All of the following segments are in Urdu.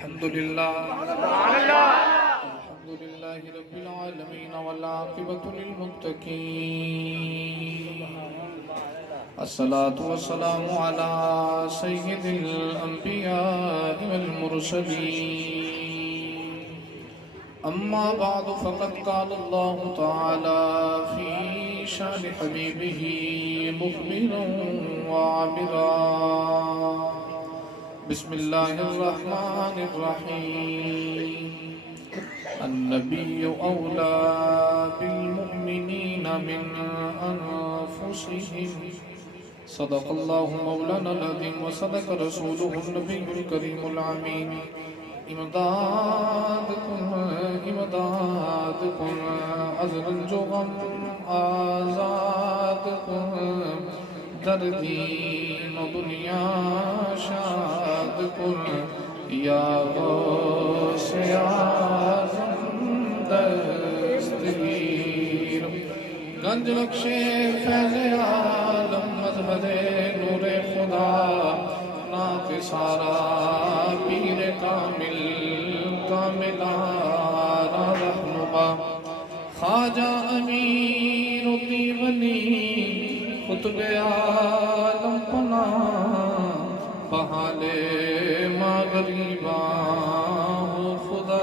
الحمد لله رب العالمين والعاقبة للمتقين الصلاة والسلام على سيد الأنبياء والمرسلين أما بعد فقد قال الله تعالى في شأن حبيبه مخبرا وعابرا بسم الله الرحمن الرحيم النبي أولى بالمؤمنين من أنفسهم صدق الله مولانا العظيم وصدق رسوله النبي الكريم العمين امدادكم عذر الجغم آزادكم دردین و دنیا شاد کن یا غوث اعظم دستگیر گنج بخش فیض عالم مظہر نور خدا نعت سارا پیر کامل کاملارا رہنما خواجہ امیر و دیونی خطب عالم پنا بحال مغرباں خدا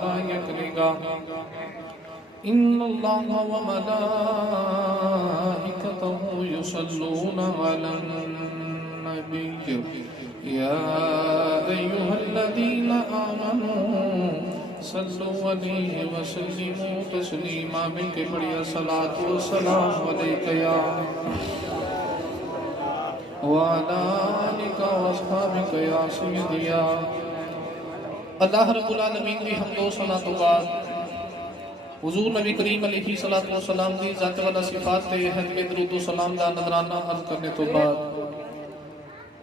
را یک نگاہ ان اللہ و ملائکتہ یصلون علی النبی یا ایہا الذین آمنوا صلو علیہ وسلموا تسلیما مل کے پڑھیا صلاۃ و سلام علیک یا وعلی آلک و اصحابک یا سیدی یا اللہ رب العالمین دی حمد و ثنا تو بعد حضور نبی کریم علیہ الصلوۃ والسلام دی ذات والا صفات تے حمد درود و سلام دا نذرانہ عرض کرنے تو بعد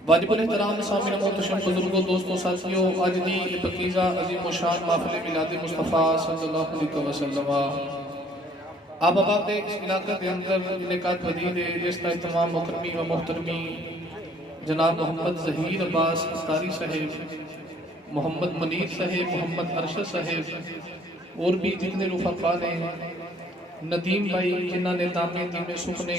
واجب الاحترام سامعین محتشم بزرگوں دوستوں ساتھیوں آج دی پکیزہ عظیم و شان محفل میلاد مصطفیٰ صلی اللہ علیہ وسلم آپ اباب دے اس علاقہ دے اندر انعقاد پذیر ہے جس کا اہتمام محترمی و محترمی جناب محمد ظہیر عباس استاری صاحب محمد منیر صاحب محمد ارشد صاحب اور بھی جتنے رفقا نے ندیم بھائی جنہاں نے دامے دین سکھنے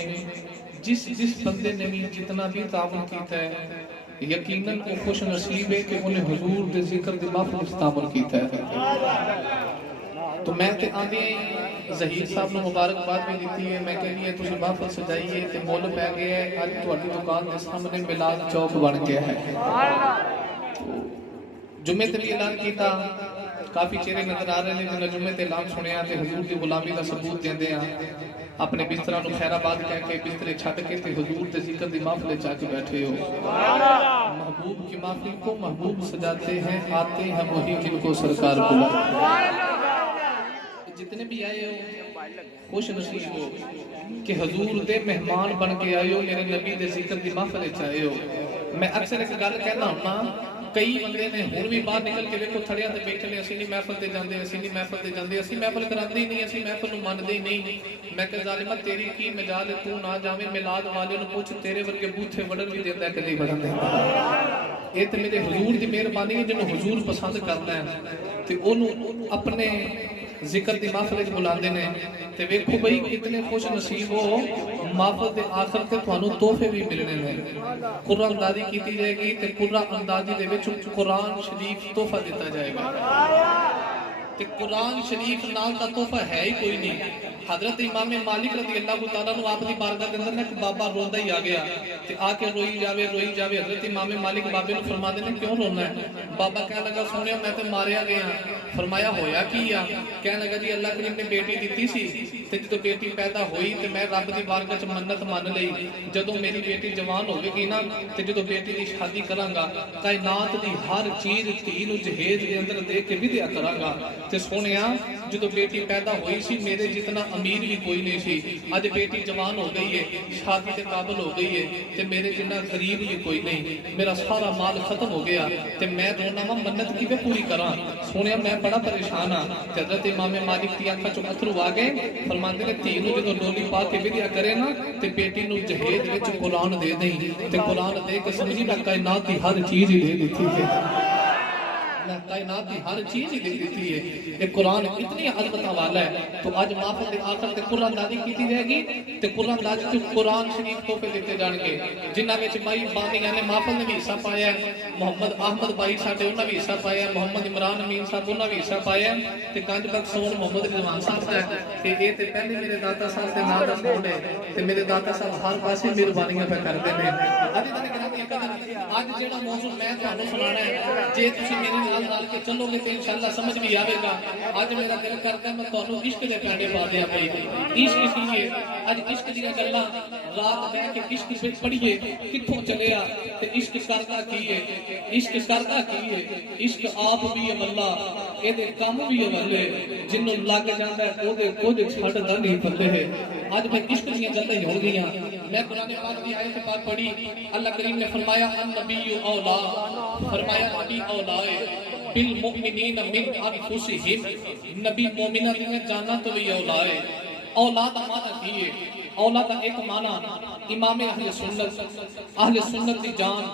جس بندے نے بھی جتنا بھی تعاون کیتا ہے یقیناً وہ خوش نصیب ہے کہ انہیں حضور دے ذکر دے محفل تعاون کیتا ہے تو میں تے آندے ظہیر صاحب نے مبارکباد بھی دیتی ہے میں کہنی ہے تسی محفل سجائیے تے مول پہ گیا ہے آج تہاڈی دکان دے سامنے میلاد چوک بن گیا ہے جمعے تے بھی اعلان کیتا کافی چہرے نظر آ رہے ہیں جنہوں جمعے تے اعلان سنیا تے حضور دی غلامی دا ثبوت دیندے ہیں اپنے بسترہ نو خیر آباد کہہ کے بسترے چھٹ کے تے حضور تے ذکر دی محفل چاہ کے بیٹھے ہو محبوب کی محفل کو محبوب سجاتے ہیں آتے ہیں وہی جن کو سرکار بلاتے جتنے بھی آئے ہو خوش نصیب ہو کہ حضور دے مہمان بن کے آئے ہو میرے نبی دے ذکر دی محفل چاہے ہو میں اکثر ایک گل کہنا ہونا کئی بندے نے ہون بھی باہر نکل کے دیکھو تھڑیاں تے بیٹھے نے اسی نہیں محفل تے جاندے اسی نہیں محفل تے جاندے اسی محفل کراندے ہی نہیں اسی محفل نو ماندے ہی نہیں میں کہ ظالمہ تیری کی مجال ہے تو نہ جاویں میلاد والے نو پوچھ تیرے ورگے بوتھے وڑن بھی دیندا ہے کہ نہیں وڑن دیندا یہ تے میرے حضور دی مہربانی ہے جنوں حضور پسند کردا ہے تے اونوں اپنے ذکر دی محفل وچ بلاندے نے تے ویکھو بھئی کتنے خوش نصیب ہو محفل دے آخر تے تھانوں تحفے بھی ملنے نے قرآن اندازی کیتی جائے گی تے قرآن اندازی دے وچ قرآن شریف تحفہ دیتا جائے گا تے قرآن شریف نال دا تحفہ ہے ہی کوئی نہیں حضرت امام مالک رضی اللہ تعالیٰ نو آپ دی بارگاہ دے اندر ایک بابا روندا ہی آ گیا تے آ کے روئی جاوے حضرت امام مالک بابے نو فرما دے نے کیوں رونا ہے بابا کہنے لگا سونیا میں تے ماریا گیا فرمایا ہویا کی یا کہنے لگا جی اللہ کریم نے بیٹی دیتی سی تے جدوں بیٹی پیدا ہوئی تے میں رب دی بارگاہ وچ منت مان لئی جدوں میری بیٹی جوان ہوے گی نا تے جدوں بیٹی دی شادی کراں گا کائنات دی ہر چیز دھی نو جہیز دے اندر دے کے ودیا کراں گا تے سونیا جدوں بیٹی پیدا ہوئی سی میرے جتنا امیر بھی کوئی نہیں سی اج بیٹی جوان ہو گئی ہے شادی کے قابل ہو گئی ہے تے میرے جتنا غریب بھی کوئی نہیں میرا سارا مال ختم ہو گیا تے میں رونا وا منت کیویں پوری کراں سونیا میں بڑا پریشان ہاں تے حضرت امام مالک دی اکھاں چوں اتھرو آ گئے فرماندے نے دھی نو جدوں ڈولی پا کے ودیا کرے نا تے بیٹی نو جہیز وچ قرآن دے دیں تے قرآن دے کے سمجھی نہ کائنات دی ہر چیز ہی دے دتی ہے میں کائنات کی ہر چیز ہی لکھ دیتی ہے کہ قرآن اتنی عظمت والا ہے تو آج محفل دے آخر تے قرآن دادی کیتی جائے گی تے قرآن دادی تو قرآن شریف تحفے دیتے جان گے جنہاں وچ بائی بانیاں نے محفل نے بھی حصہ پایا ہے محمد احمد بائی ساڈے انہاں بھی حصہ پایا ہے محمد عمران امین صاحب انہاں بھی حصہ پایا ہے تے کنج بخش سور محمد رضوان صاحب ہے کہ اے تے پہلے میرے داتا صاحب دے نام دا سون ہے تے میرے داتا صاحب ہر پاسے مہربانیاں پہ کردے نے اج جڑا موضوع میں تانوں سنانا ہے جے تسی میرے نال نال کے چلو گے تے انشاءاللہ سمجھ بھی آوے گا اج میرا دل کردا ہے میں تانوں عشق دے پیانے پا دیاں بھائی عشق کی ہے اج عشق دی گلاں رات بیٹھ کے عشق پہ پڑھیے کتھوں چلیا تے عشق کردا کی ہے عشق کردا کی ہے عشق آپ بھی ہے واللہ اے دے کم بھی ہے والے جنوں لگ جاندا ہے او دے کچھ چھڈدا نہیں پندے ہے اج میں عشق دی گلاں ہی ہو گئیاں میں قرآن پاک کی آیت پاک پڑھی اللہ کریم نے فرمایا النبی اولا فرمایا نبی اولا ہے بالمؤمنین من انفسہم نبی مومنہ دی جانا تو بھی اولا ہے اولا دا معنی کی ہے اولا دا ایک معنی امام اہل سنت کی جان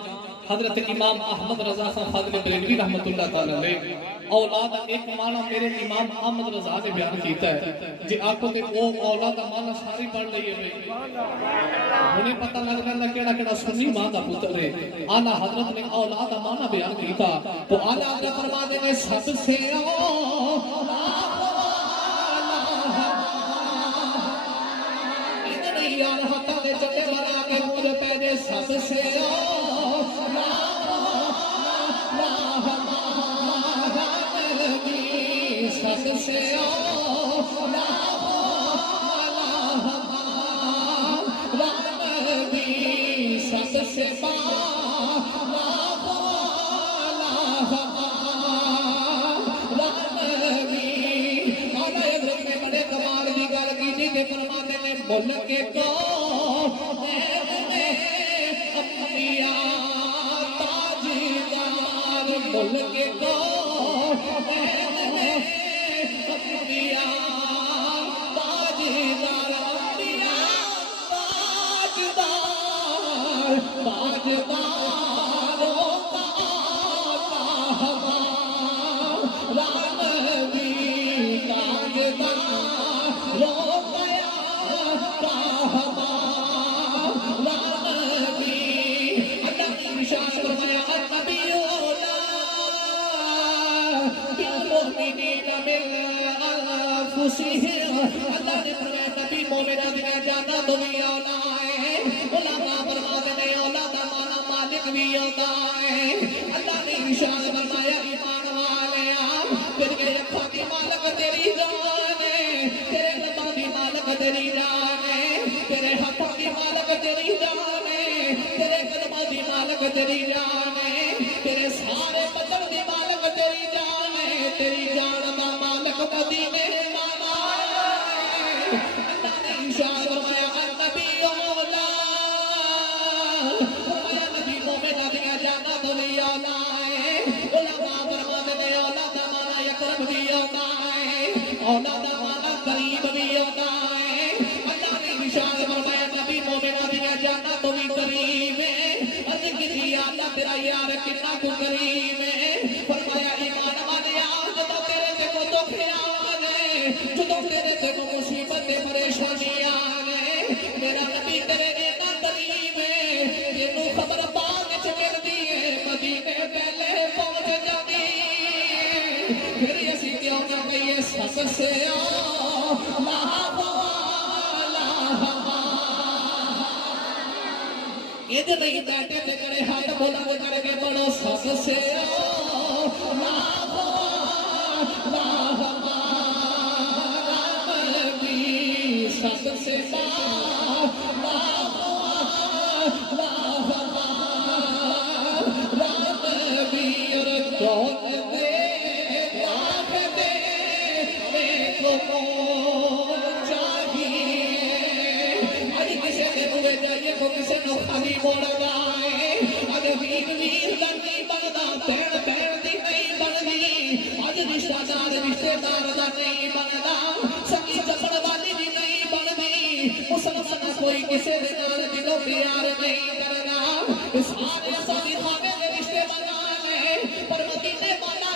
حضرت امام احمد رضا خان فاضل بریلوی رحمت اللہ تعالی علیہ اولاد ایک معنی میرے امام احمد رضا نے بیان کیتا ہے جی آکو تے او اولاد دا معنی ساری پڑھ لئیے بھئی انہیں پتہ لگ جاتا کیڑا کیڑا سنی ماں دا پتر ہے اعلیٰ حضرت نے اولاد دا معنی بیان کیتا تو اعلیٰ حضرت فرما دے میں سب سے یار ہاتھا دے چلے بنا کے مجھے پہلے سب سے سب سے سب سے بڑے کمال کی گل کی تھی فرماتے نے ملک کو انبیاء تاجدار ملک کو انبیاء تاجدار انبیاء تاجدار تاجداروں کا رام بھی تاجداروں اللہ نے فرمایا نبی مومنہ دیا جانا تو بھی اولا ہے علماء فرماتے ہیں اولا دا مانا مالک بھی ہوتا ہے اللہ نے ارشاد فرمایا ایمان والیا پھر میرے اکھوں کی مالک تیری جان ہے تیرے لبوں کی مالک تیری جان ہے تیرے ہاتھوں کی مالک تیری جان ہے تیرے قدموں کی مالک تیری جان ہے تیرے سارے بدن کی مالک تیری جان ہے تیری جان دا مالک مدینے اولاد مانا قریب بھی ہوتا ہے اللہ نے ارشاد فرمایا نبی مومنہ دیا جانا تو بھی قریب ہے عرض کی اللہ تیرا یار کتنا کو قریب ہے فرمایا ایمان والے جدو تیرے تے کو دکھ آ گئے جدو تیرے تے کو مصیبت پریشانی آ گئے میرا نبی تیرے اتنا قریب ہے تینوں خبر باغ چ ملدی ہے مدینے پہلے پہنچ جاتی پھر اسی کیوں نہ کہیے سب سے ادھر نہیں بیٹھے تے کرے ہاتھ بولا وہ کر کے بڑو سب سے سب سے کسی نو خالی بولا جائے اگر ویر ویر دا نہیں بندا پین پین دی نہیں بندی اج رشتہ دار رشتے دار دا نہیں بندا سکی چپڑ والی بھی نہیں بندی مسلمان کوئی کسی دے نال دلوں پیار نہیں کرنا سارے ساری خانے دے رشتے بنانے پر مدینے والا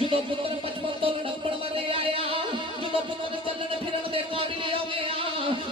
ਜਦੋਂ ਪੁੱਤਰ ਬਚਪਨ ਤੋਂ ਲੜਪੜ ਮਰੇ ਆਇਆ ਜਦੋਂ ਪੁੱਤਰ ਚੱਲਣ ਫਿਰਨ ਦੇ ਕਾਬਿਲ ਹੋ ਗਿਆ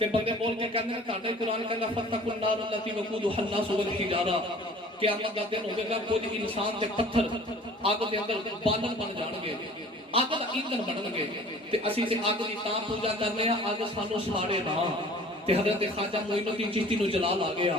ਤੇ ਬੰਦੇ ਬੋਲ ਕੇ ਕਹਿੰਦੇ ਨੇ ਤੁਹਾਡਾ ਹੀ ਕੁਰਾਨ ਕਹਿੰਦਾ ਫਤਕੁਨ ਨਾਰ ਅੱਲਤੀ ਵਕੂਦੁਹਾ الناس والحجارہ ਕਿਆਮਤ ਦਾ ਦਿਨ ਹੋਵੇਗਾ ਕੁਝ ਇਨਸਾਨ ਤੇ ਪੱਥਰ ਅੱਗ ਦੇ ਅੰਦਰ ਬਾਲਣ ਬਣ ਜਾਣਗੇ ਅੱਗ ਦਾ ਈਂਧਨ ਬਣਨਗੇ ਤੇ ਅਸੀਂ ਤੇ ਅੱਗ ਦੀ ਤਾਂ ਪੂਜਾ ਕਰਨੇ ਆ ਅੱਗ ਸਾਨੂੰ ਸਾੜੇ ਨਾ ਤੇ ਹਜ਼ਰਤ ਖਾਜਾ ਮੋਇਨੁੱਦੀਨ ਚਿਸ਼ਤੀ ਨੂੰ ਜਲਾਲ ਆ ਗਿਆ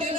3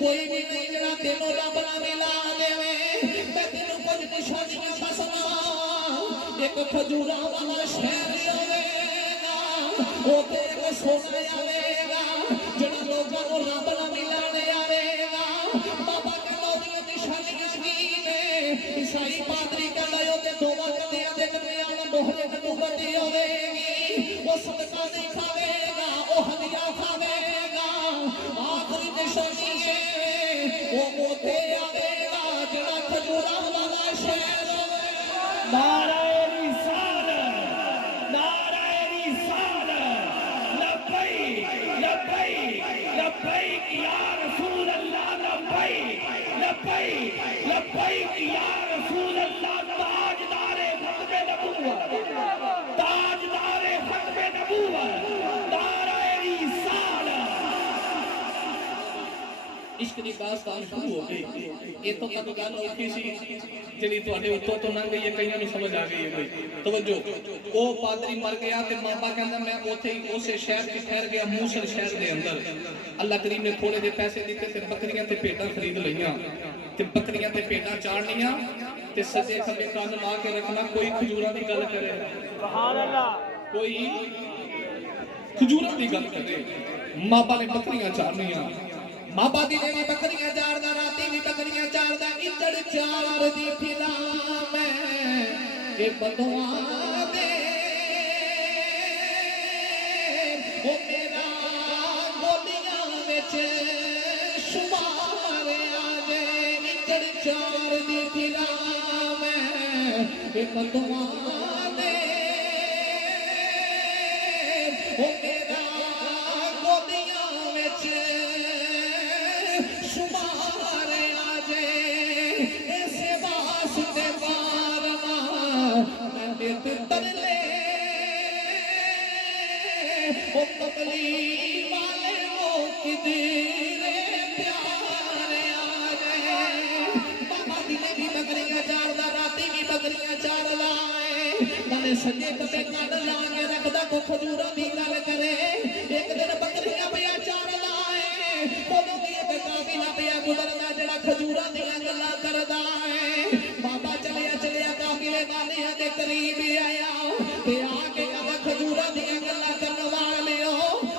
کوئی بھی نہیں جڑا تینوں رب نہ ملا دے میں تینوں کچھ نشانیاں دسنا ایک کھجوراں والا شہر ہوے گا اوتھے ایک سونا آوے گا جڑا لوکاں نوں رب نہ ملانے آوے گا بابا کہندا دی نشانیاں کی نے عیسائی پادری کہندا اوتے دوواں کندیاں دے درمیان مہر نبوت ہوے گی وہ صدقہ نہیں کھاوے گا وہ ہدیہ کھاوے گا آخری نشانی ہے وہ موتے آوے گا جڑا کھجوراں والا شہر ہوے گا نعرہ رسالت نعرہ رسالت لبیک لبیک لبیک یا رسول اللہ لبیک لبیک لبیک یا رسول اللہ تاجدار ختم نبوت تاجدار ختم نبوت نعرہ رسالت عشق دی داستان شروع ہو گئی اتوں تک گل اوکھی سی جڑی تواڈے اتوں تو لنگ گئی ہے کئیاں نوں سمجھ آ گئی ہے بھائی توجہ او پادری مر گیا تے بابا کہندا میں اوتھے ہی اسے شہر وچ ٹھہر گیا موصل شہر دے اندر اللہ کریم نے تھوڑے دے پیسے دتے تے بکریاں تے بھیڈاں خرید لئیاں تے بکریاں تے بھیڈاں چاڑنیاں تے سجے کھبے کان لا کے رکھنا کوئی کھجوراں دی گل کرے سبحان اللہ کوئی کھجوراں دی گل کرے بابا نے بکریاں چارنیاں بابا دی نے بھی بکریاں چاردا راتی بھی بکریاں چاردا اجڑ چار دی پھلا میں اے بدواں دے او میرا گولیاں وچ شمار آ جائے اجڑ چار دی پھلا میں اے بدواں دے او میرا گولیاں وچ شمار آ جائے ایسے واسطے مارنا میں ترلے او کملی والے کدھر پیار آ جائے بابا دی نے بھی بکریاں چاردا راتی بھی بکریاں چار لائے میں سجے کتے کان لا کے رکھدا کو کھجوراں دی گل کرے ایک دن بکریاں پیا چار لائے کدوں بھی ایک قافلہ پیا گزردا جڑا کھجوراں دیاں گلاں کردا ہے بابا چلیا چلیا قافلے والیاں دے قریب آیا تے آ کے کہا کھجوراں دیاں گلاں کرن والیو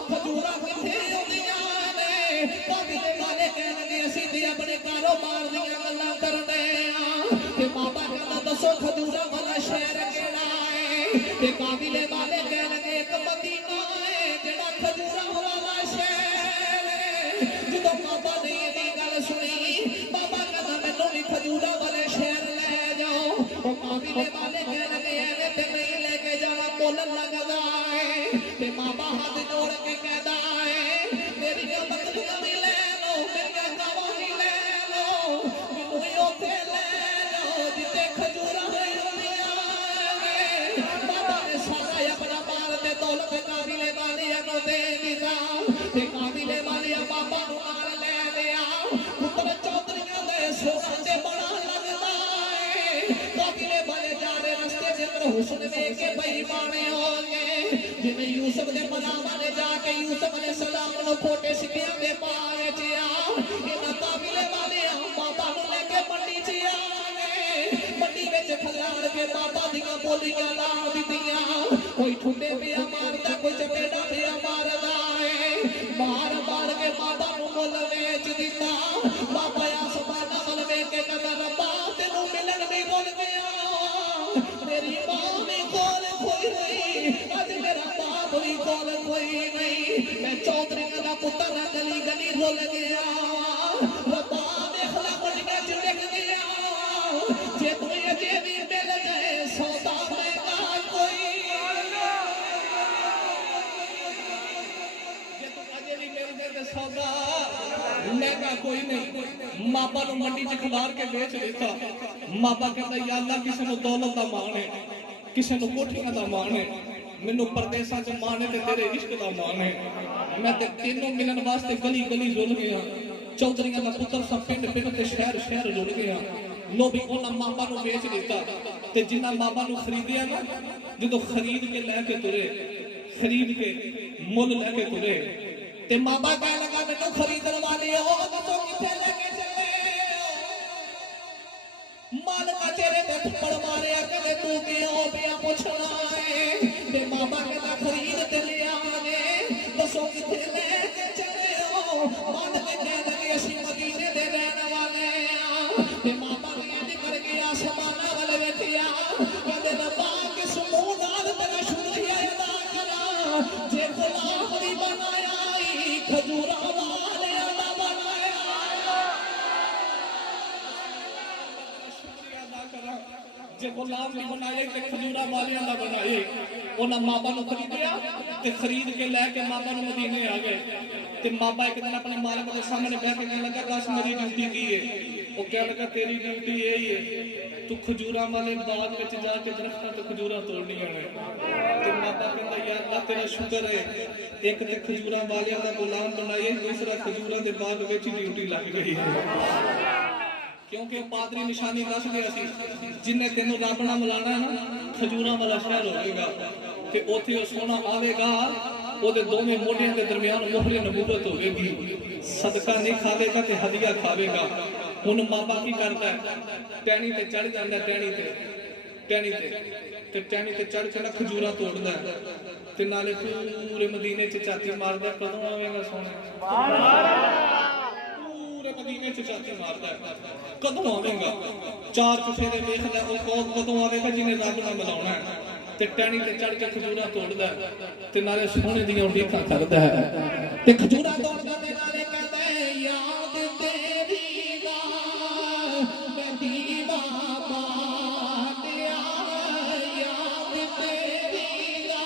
کھجوراں کتھے ہوندیاں نے قافلے والے کہن لگے اسی تے اپنے کاروبار دیاں گلاں کرنے ہاں تے بابا کہندا دسو کھجوراں والا شہر کیڑا ہے تے قافلے والے کہن لگے ایک مدینہ ہے جڑا کھجوراں والا شہر ہے جدوں بابا نے یہ گل سنی بابا کہندا مینوں بھی کھجوراں والے شہر لے جاؤ او قافلے والے کہن لگے ایویں تے نہیں لے کے جانا مول لگدا ہے تے بابا ہاتھ جوڑ کے کہدا ہے میری بکریاں بھی لے لو میری گاواں بھی لے لو مینوں بھی اوتھے لے جاؤ جتے کھجوراں ہوندیاں نے بابا نے سارا اپنا مال تے دولت قافلے والیاں نوں دے دتا تے قافلے والیاں بابا نوں نال لے لیا پتر چودھریاں دے سونا تے بڑا لگدا ہے قافلے والے جا رہے رستے دے اندر حسن ویکھ کے بے ایمان ہو گئے جویں یوسف دے بنا والے جا کے یوسف علیہ السلام نوں کھوٹے سکھیاں دے پا وچ آ انہاں قافلے والے بابا نوں لے کے منڈی چ آ گئے منڈی وچ کھلار کے بابا دیاں بولیاں لا دتیاں کوئی ٹھنڈے پیا ماردا کوئی چپیڑا پیا ماردا ہے مار مار کے بابا نوں مول ویچ دتا بابا آسمان ول ویکھ کے کہندا ربا تینوں ملن نہیں بھول گیا میری ماں بھی کول کوئی نہیں اج میرا باپ بھی کول کوئی نہیں میں چودھریاں دا پتر گلی گلی رول گیا ربا دیکھ لا منڈیاں چ ڈگ گیا جے تو اجے بھی مل جائے سودا مہنگا کوئی جے تو اجے بھی مل جائے تے سودا مہنگا کوئی نہیں مابا نوں منڈی چ کھلار کے بیچ دیتا مابا کہندا یا اللہ کسے نوں دولت دا مان ہے کسے نوں کوٹھیاں دا مان ہے مینوں پردیساں چ مان ہے تے تیرے عشق دا مان ہے میں تے تینوں ملن واسطے گلی گلی رول گیا چودھریاں دا پتر سب پنڈ پنڈ تے شہر شہر رول گیا لو بھی انہاں مابا نوں بیچ دیتا تے جنہاں مابا نوں خریدیا نا جدوں خرید کے لے کے ترے خرید کے مول لے کے ترے تے مابا کہنے لگا مینوں خریدن والے او دسو کتھے جے غلام نہیں بنائے تے کھجورا والیاں دا بنائے انہاں مابا نو خریدیا تے خرید کے لے کے مابا نو مدینے آ گئے تے مابا ایک دن اپنے مالک دے سامنے بیٹھ کے کہنے لگا کاش میری ڈیوٹی کی ہے وہ کہنے لگا تیری ڈیوٹی یہی ہے تو کھجورا والے باغ وچ جا کے درختاں تے کھجورا توڑنی ہے تے مابا کہندا یا اللہ تیرا شکر ہے ایک تے کھجورا والیاں دا غلام بنائے دوسرا کھجورا دے باغ وچ ڈیوٹی لگ گئی ہے کیونکہ پادری نشانی دس گیا سی جن نے تینوں رب نال ملانا ہے نا کھجوراں والا شہر ہوے گا تے اوتھے او سونا آوے گا او دے دوویں موڈیاں دے درمیان مہر نبوت ہوے گی صدقہ نہیں کھاوے گا تے ہدیہ کھاوے گا ہن مابا کی کردا ہے ٹہنی تے چڑھ جاندا ہے ٹہنی تے چڑھ کے کھجوراں توڑدا ہے تے نالے پورے مدینے چ چاتی ماردا ہے کدوں آوے گا سونا مدینے چ چاتی ماردا ہے کدوں آوے گا چار چفیرے ویکھدا او قوم کدوں آوے گا جنہیں رب نال ملاونا ہے تے ٹہنی تے چڑھ کے کھجوراں توڑدا ہے تے نالے سونے دیاں اڈیکاں کردا ہے تے کھجوراں توڑدا تے نالے کہدا ہے یاد تیری دا میں دیوا مانیا یاد تیری دا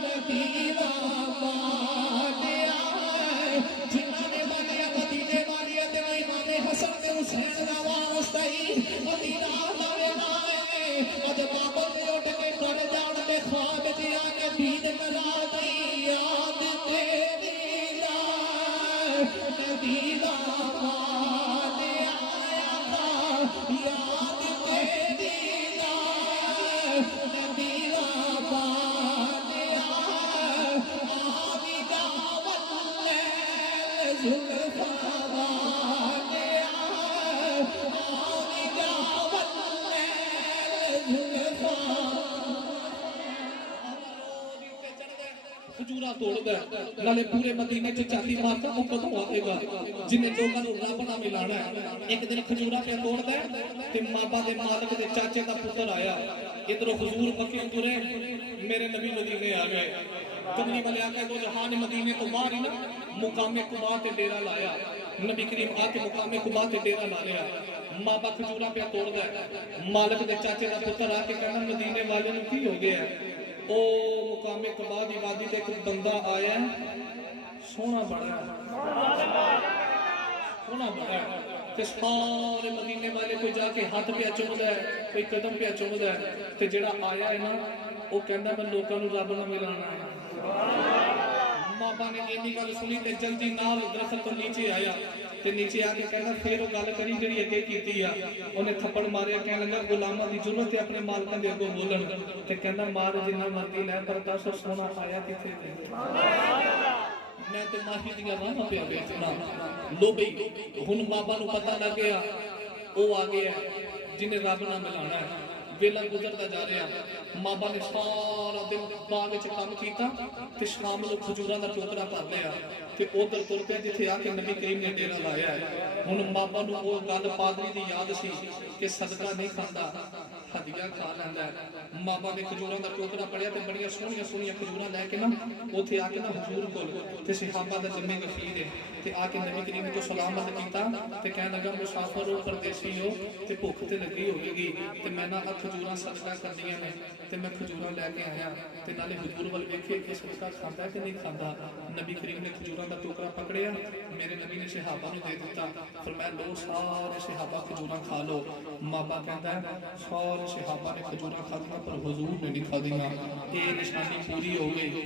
میں دیوا مانیا جنہاں نے بنیا مدینے والیاں تے امام حسن تے حسین دا واسطہ ہی مدینہ لائے اج بابا نے اٹھ کے ٹر جان تے خواب وچ آ کے دید کرا دی یاد تیری دا میں دیوا مانیا یاد تیری دا میں دیوا مانیا آوی جاول زلفا مانیا آوی جاول زلفا کھجورا توڑدا ہے نالے پورے مدینے چ چاتی ماردا او کدوں آئے گا جنہیں لوگاں نوں رب نال ملانا ہے ایک دن کھجورا پہ توڑدا ہے تے مابا دے مالک دے چاچے دا پتر آیا ادھر حضور پکے ترے میرے نبی مدینے آ گئے کملی والے آقا دو جہان مدینے تو باہر ہی نا مقام قباء تے ڈیرا لایا نبی کریم آ کے مقام قباء تے ڈیرا لا لیا مابا کھجورا پہ توڑدا ہے مالک دے چاچے دا پتر آ کے کہنا مدینے والے نوں کی ہو گیا ہے او مقام قباء دی وادی تے ایک بندہ آیا ہے سونا بڑا ہے تے سارے مدینے والے کوئی جا کے ہاتھ پہ چومدا ہے کوئی قدم پہ چومدا ہے تے جڑا آیا ہے نا او کہندا میں لوکاں نوں رب نال ملانا ہے مابا نے اینی گل سنی تے جلدی نال درخت تو نیچے آیا تے نیچے آ کے کہندا پھر او گل کری جڑی اگے کیتی آ اونے تھپڑ ماریا کہن لگا غلاماں دی ضرورت ہے اپنے مالکاں دے اگوں بولن تے کہندا مار جنہ مرضی لے پر دس سونا آیا کتے تے میں تے ماہی دیاں راہاں پہ بیٹھنا لو بھئی ہن بابا نوں پتہ لگ گیا او آ گیا جنہیں رب نال ملانا ہے ویلا گزرتا جا رہا مابا نے سارا دن باغ وچ کام کیتا تے شام نوں کھجوراں دا ٹوکرا بھر لیا تے ادھر تر پیا جتھے آ کے نبی کریم نے ڈیرا لایا ہے ہن مابا نوں او گل پادری دی یاد سی کہ صدقہ نہیں کھاندا ہدیہ کھا لیندا ہے مابا نے کھجوراں دا ٹوکرا پڑیا تے بڑیاں سونیاں سونیاں کھجوراں لے کے نا اوتھے آ کے نا حضور کول تے صحابہ دا جمع غفیر ہے تے آ کے نبی کریم کو سلام عرض کیتا تے کہن لگا مسافر ہو پردیسی ہو تے بھوک تے لگی ہوے گی تے میں نا کھجوراں صدقہ کردیاں نے تے میں کھجوراں لے کے آیا تے نالے حضور ول ویکھے کہ صدقہ کھاندا ہے کہ نہیں کھاندا نبی کریم نے کھجوراں دا ٹوکرا پکڑیا میرے نبی نے صحابہ نوں دے دتا فرمایا لو سارے صحابہ کھجوراں کھا لو مابا کہندا ہے سارے صحابہ نے کھجوراں کھادیاں پر حضور نے نہیں کھادیاں اے نشانی پوری ہو گئی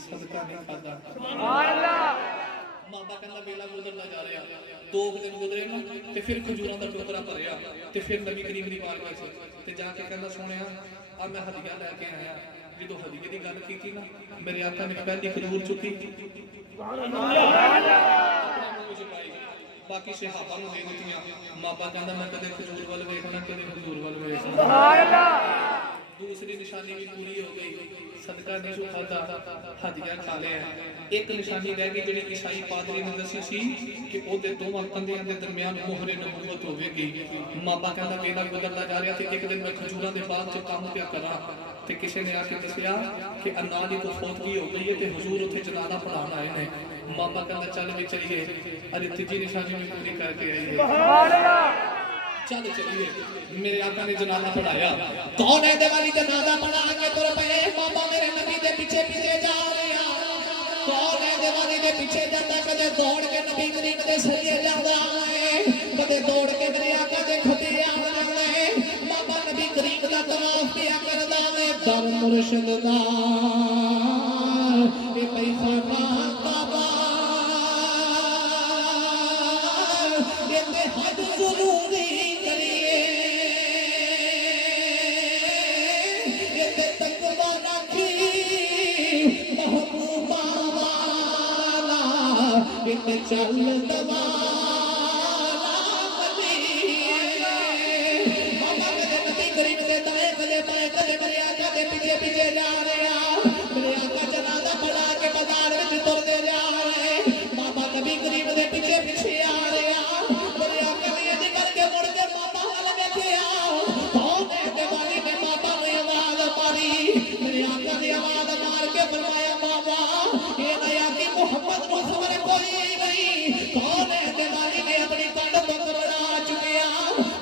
صدقہ نہیں کھادا سبحان اللہ مابا کہندا ویلا گزردا جا رہا 2 دن گزرے نا تے پھر کھجوراں دا ٹوکرا بھریا تے پھر نبی کریم دی بارگاہ وچ تے جا کے کہندا سونیا آ میں ہدیہ لے کے آیا جدوں ہدیے دی گل کیتی نا میرے آقا نے پہلی کھجور چکی سبحان اللہ باقی صحابہ نوں دے دتیاں مابا کہندا میں کدے کھجور ول ویکھنا کدے حضور ول ویکھنا سبحان اللہ دوسری نشانی بھی پوری ہو گئی صدقہ نہیں جو کھادا ہدیہ کھا لیا ایک نشانی رہ گئی جڑی عیسائی پادری نے دسی سی کہ او دے دوواں کندھیاں دے درمیان مہر نبوت ہوے گی مابا کہندا ویلا گزردا جا رہا تے ایک دن میں کھجوراں دے باغ چ کام پیا کراں تے کسے نے آ کے دسیا کہ انا دی تو فوتگی ہو گئی ہے تے حضور اوتھے جنازہ پڑھان آئے نے مابا کہندا چل وی چلیے ارے تیجی نشانی بھی پوری کر کے آئیے سبحان اللہ چل چلیے میرے آقا نے جنازہ پڑھایا کون ہے دیوالی جنازہ پڑھا کے تر پے بابا میرے نبی دے پیچھے پیچھے جا رہا کون ہے دیوالی دے پیچھے جاتا کدے دوڑ کے نبی کریم دے سریے جاتا ہے کدے دوڑ کے میرے آقا دے کھٹے آ جاتا ہے بابا نبی کریم دا طواف کیا کردا ہے در مرشد دا اے بھائی خانہ کعبہ اے تے حج ضروری چل دوالا بابا کدے نبی کریم دے دائیں کدے بائیں کدے میرے آقا دے پیچھے پیچھے جا رہا میرے آقا جنازہ پڑھا کے بازار وچ ترتے جا رہے بابا نبی کریم دے پیچھے پیچھے آ رہا میرے آقا نے یہ کر کے مڑ کے بابا ول ویکھیا کون ہے دیوالی نے بابا نے آواز ماری میرے آقا نے آواز مار کے فرمایا بابا یہ نیا کہ محمد کو خبر کوئی کون ہے دیوالی نے اپنی کنڈ پکڑا چکیا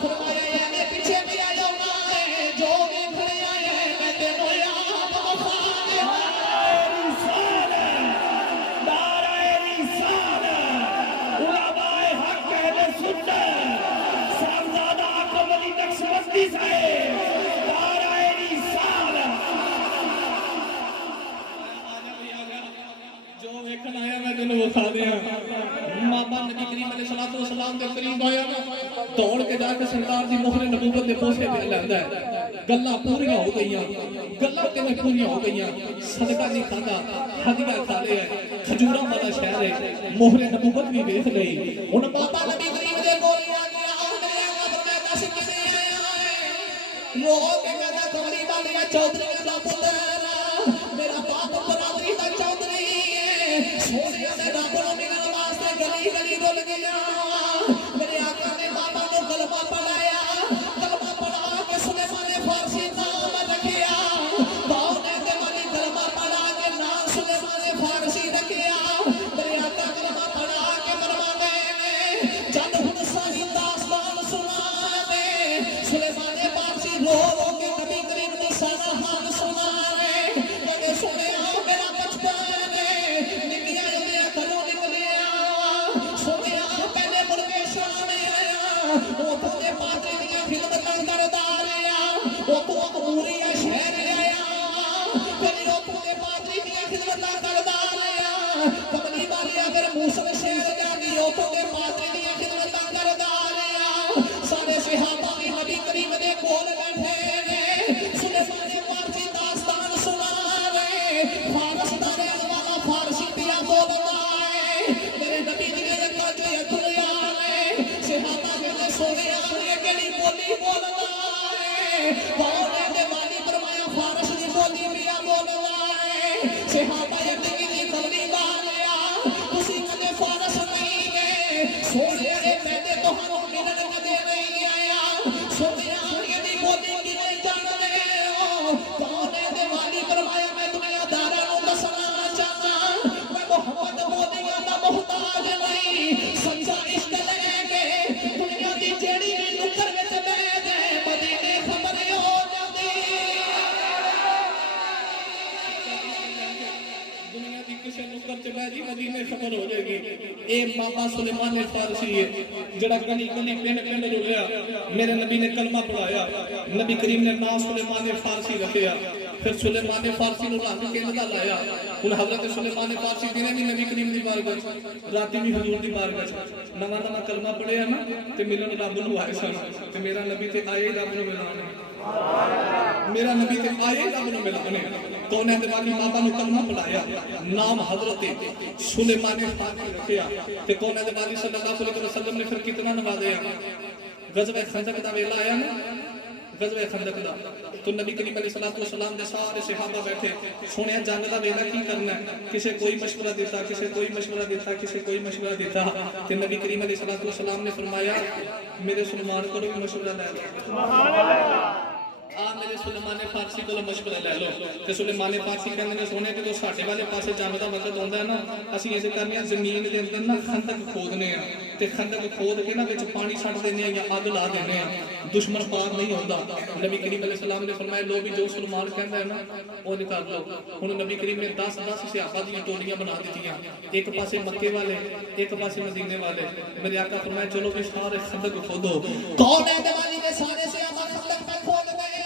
فرمایا یہ پیچھے بھی آ جاؤں ہے جو بھی کھڑے آئے ہیں میں تینوں یاد بخانے نعرہ رسالت علماء حق اہل سنت صاحبزادہ اکرم علی نقشبندی صاحب نعرہ رسالت جو ویکھن آیا میں تینوں بتا دیا بابا نبی کریم علیہ الصلوۃ والسلام دے قریب ہویا نا دوڑ کے جا کے سرکار دی مہر نبوت دے پوسے تے لیندا ہے گلاں پوریاں ہو گئیاں گلاں تے پوریاں ہو گئیاں صدقہ نہیں کھادا ہدیہ کھا لیا کھجوراں والا شہر ہے مہر نبوت بھی ویکھ لئی ہن بابا نبی کریم دے کول آ گیا میرے آقا میں دس کنے آیا ہے رو کے کہدا کملی والی چودھری دا پتر میرا باپ برادری دا چودھری ہے سونے دے رب نوں ملن واسطے گلی گلی ڈول گیا میرے آقا نے بابا کو کلمہ پڑھایا کلمہ پڑھا کے سلیمان فارسی نام رکھیا کون ہے دیوالی کلمہ پڑھا کے نام سلیمان فارسی رکھیا میرے آقا کلمہ پڑھا کے مروا گئے جب ہن ساری داستان سنا دے سلیمان فارسی رو رو کے نبی کریم نے سارا حال سنا رہے کہ سنیا میرا بچپن نکیا جلدی گھروں نکلیا سنیا پہلے ملکے شام آیا وہ پورے پادری دیا خدمت کردا رہیا وہ تو اموریا شہر آیا پھر وہ پورے پادری دیا خدمت کردا رہیا کملی والی اگر موسم شہر جا گئی وہ پورے پادری دیا خدمت کردا رہیا سارے صحابہ بھی نبی کریم دے کول بیٹھے نے سلیمان فارسی داستان سنا رہے فارس دا رہن والا فارسی پیا بولدا ہے میرے نبی دی رکھا جو اتریا ہے صحابہ کہتے سونے آنے کیڑی بولی بولدا ہے کون ہے دیوالی فرمایا فارس دی بولی پیا بولدا ہے صحابہ کہتے کہ کملی والیا تسی کدے فارس نہیں گئے سونے دے میں تہانوں ملن کدے نہیں آیا سونے آنے دی بولی کدے جاندے ہو کون ہے دیوالی فرمایا میں دنیا دارا نوں دسنا چاہتا میں محمد مودیاں دا محتاج نہیں سچا عشق لے کے دنیا دی جیڑی بھی نکر وچ بیٹھ جائے مدینے خبر ہو جاندی دنیا دی کسے نکر چ بیٹھ جی مدینے خبر ہو جائے گی اے بابا سلیمان فارسی ہے جڑا گلی گلی پنڈ پنڈ رولیا میرے نبی نے کلمہ پڑھایا نبی کریم نے نام سلیمان فارسی رکھیا پھر سلیمان فارسی نو رکھ کے ندا لایا ہن حضرت سلیمان فارسی دینے بھی نبی کریم دی بارگاہ راتی بھی حضور دی بارگاہ نواں نواں کلمہ پڑھیا نا تے ملن رب نو آئے سن تے میرا نبی تے آئے رب نو ملانے میرا نبی تے آئے رب نو ملانے کون ہے دیوالی بابا نو کلمہ پڑھایا نام حضرت سلیمان فارسی رکھیا تے کون ہے دیوالی صلی اللہ علیہ وسلم نے پھر کتنا نوازیا غزوہ خندق دا ویلا آیا نا غزوہ خندق دا تو نبی کریم علیہ الصلوۃ والسلام دے سارے صحابہ بیٹھے سنیا جنگ دا ویلا کی کرنا ہے کسے کوئی مشورہ دیتا کسے کوئی مشورہ دیتا کسے کوئی مشورہ دیتا تے نبی کریم علیہ الصلوۃ والسلام نے فرمایا میرے سلمان کو مشورہ لے لو سبحان اللہ میرے سلیمان فارسی کو مشورہ لے لو تے سلیمان فارسی کہندے نے سونے کہ جو ساڈے والے پاسے جنگ دا وقت ہوندا ہے نا اسی ایسے کرنے زمین دے اندر نا خندق کھودنے ہیں تے خندق کھود کے نا وچ پانی چھڈ دینے یا اگ لا دینے دشمن پار نہیں ہوندا نبی کریم علیہ السلام نے فرمایا لو بھی جو سلمان کہندا ہے نا وہ نہیں کر لو ہن نبی کریم نے 10 صحابہ دی ٹولیاں بنا دتیاں ایک پاسے مکے والے ایک پاسے مدینے والے میرے آقا فرمایا چلو بھی سارے خندق کھودو کون ہے دیوالی میں سارے صحابہ خندق پہ کھود گئے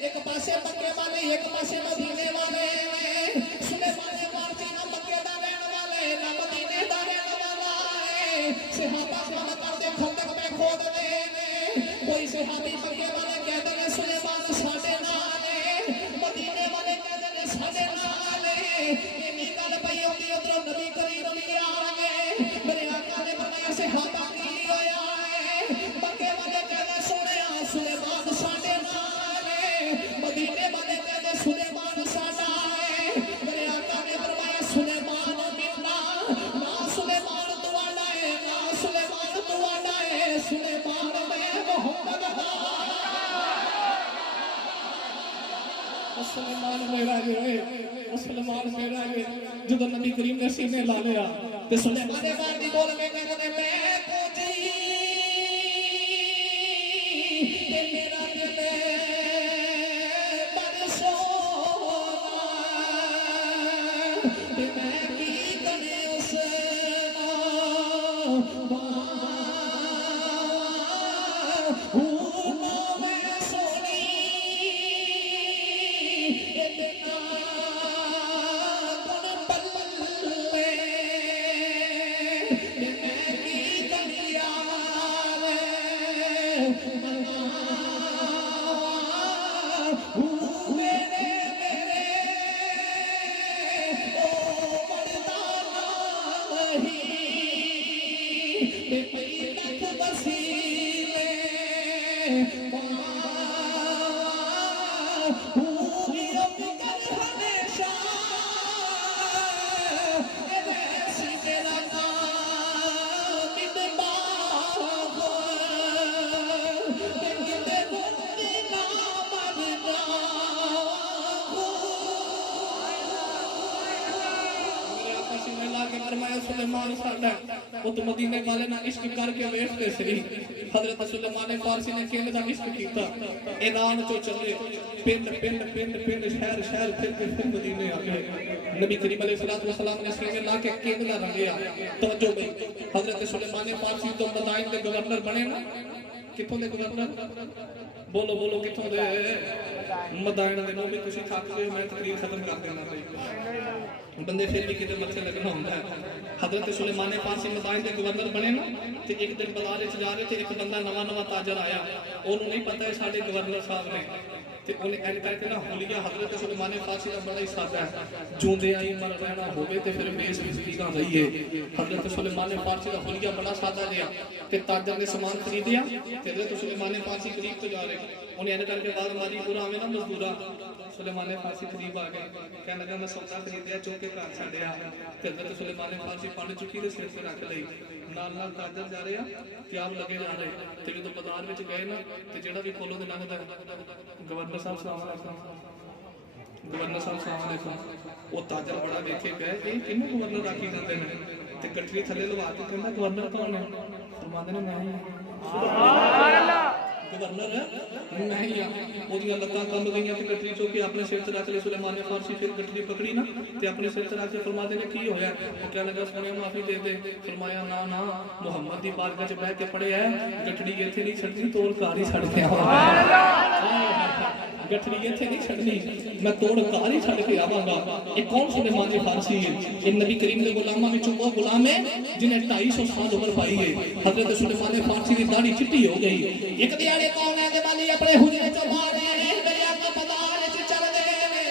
ایک پاسے مکے والے ایک پاسے مدینے والے سلیمان فارسی نہ مکے دا رہن والے نہ مدینے دا رہن والا صحابہ کام کرتے خندق پہ کھود گئے کوئی صحابی مکے والے کہتے ہیں سلیمان ساڈے نال مدینے والے کہتے ہیں ساڈے نال اینی گل پئی ہوندی ادھر نبی کریم بھی آ گئے میرے آقا نے فرمایا صحابہ کی ہویا مکے والے کہتے سونیا سلیمان ساڈے نال مدینے والے کہتے سلیمان ساڈا ہے میرے آقا نے فرمایا سلیمان منا نہ سلیمان تواڈا ہے نہ سلیمان تواڈا ہے سلیمان میں محمد سلیمان میرا ہے سلیمان میرا ہے جدو نبی کریم نے سینے لا لیا تے سلیمان پاک دی بول کے کہتے میں پوجی تے میرا دل بڑا سونا تے میں کی کرے اس سلیمان ساڈا وہ تو مدینے والے نہ عشق کر کے ویکھتے سی حضرت سلیمان فارسی نے کینے دا عشق کیتا اعلان تو چلے پنڈ پنڈ پنڈ پنڈ شہر شہر پھر کے پھر مدینے آ گئے نبی کریم علیہ الصلوۃ والسلام نے سینے لا کے کینے دا رنگیا توجہ بھائی حضرت سلیمان فارسی تو مدائن کے گورنر بنے نا کتھوں دے گورنر بولو بولو کتھوں دے مدائن دے نو بھی تسی تھک گئے میں تقریر ختم کر دینا بھائی بندے پھر بھی کتے متھے لگنا ہوندا ہے حضرت سلیمان فارسی مدائن دے گورنر بنے نا تے ایک دن بازار وچ جا رہے تے ایک بندہ نواں تاجر آیا اونوں نہیں پتہ ہے ساڈے گورنر صاحب نے تے اونے این کر کے نا ہولیا حضرت سلیمان فارسی دا بڑا ہی سادہ ہے جوندے آئی مر رہنا ہوے تے پھر بیس بیسیاں رہیے حضرت سلیمان فارسی دا ہولیا بڑا سادہ جیا تے تاجر نے سامان خریدیا تے حضرت سلیمان فارسی قریب تو جا رہے اونے این کر کے بعد ماری پورا آوے نا مزدورا سلیمان فارسی قریب آ گئے کہنے لگا میں سودا خریدیا چوک کے گھر چھڈیا تے حضرت سلیمان فارسی پڑھ چکی تے سر تے رکھ لئی نال نال تاجر جا رہے کیا لگے جا رہے تے جدوں بازار وچ گئے نا تے جڑا بھی کولوں تے لنگدا گورنر صاحب السلام علیکم گورنر صاحب السلام علیکم وہ تاجر بڑا دیکھے گئے اے کنے گورنر راکھی جاندے نے تے کٹری تھلے لوا کے کہندا گورنر کون ہے فرماندے نے میں ہی سبحان اللہ گورنر نہیں آ اودیاں لتاں کم گئیاں تے کٹری چوکی اپنے سر تے رکھ لے سلیمان فارسی پھر کٹری پکڑی نا تے اپنے سر تے رکھ کے فرماتے نے کی ہویا او کہنے لگا سونے معافی دے دے فرمایا نا نا محمد دی بارگاہ وچ بیٹھ کے پڑھیا ہے گٹڑی ایتھے نہیں چھڈنی توڑ کار ہی چھڈ کے سبحان اللہ گٹھڑی ایتھے نہیں چھڈنی میں توڑ کار ہی چھڈ کے آواں گا اے کون سلیمان فارسی ہے اے نبی کریم دے غلاماں وچوں وہ غلام ہے جنہیں 250 سال عمر پائی ہے حضرت سلیمان فارسی دی داڑھی چٹی ہو گئی ایک دیاڑے کون ہے دیوالی اپنے حجرے چ باہر ہیں میرے آقا بازار وچ چل گئے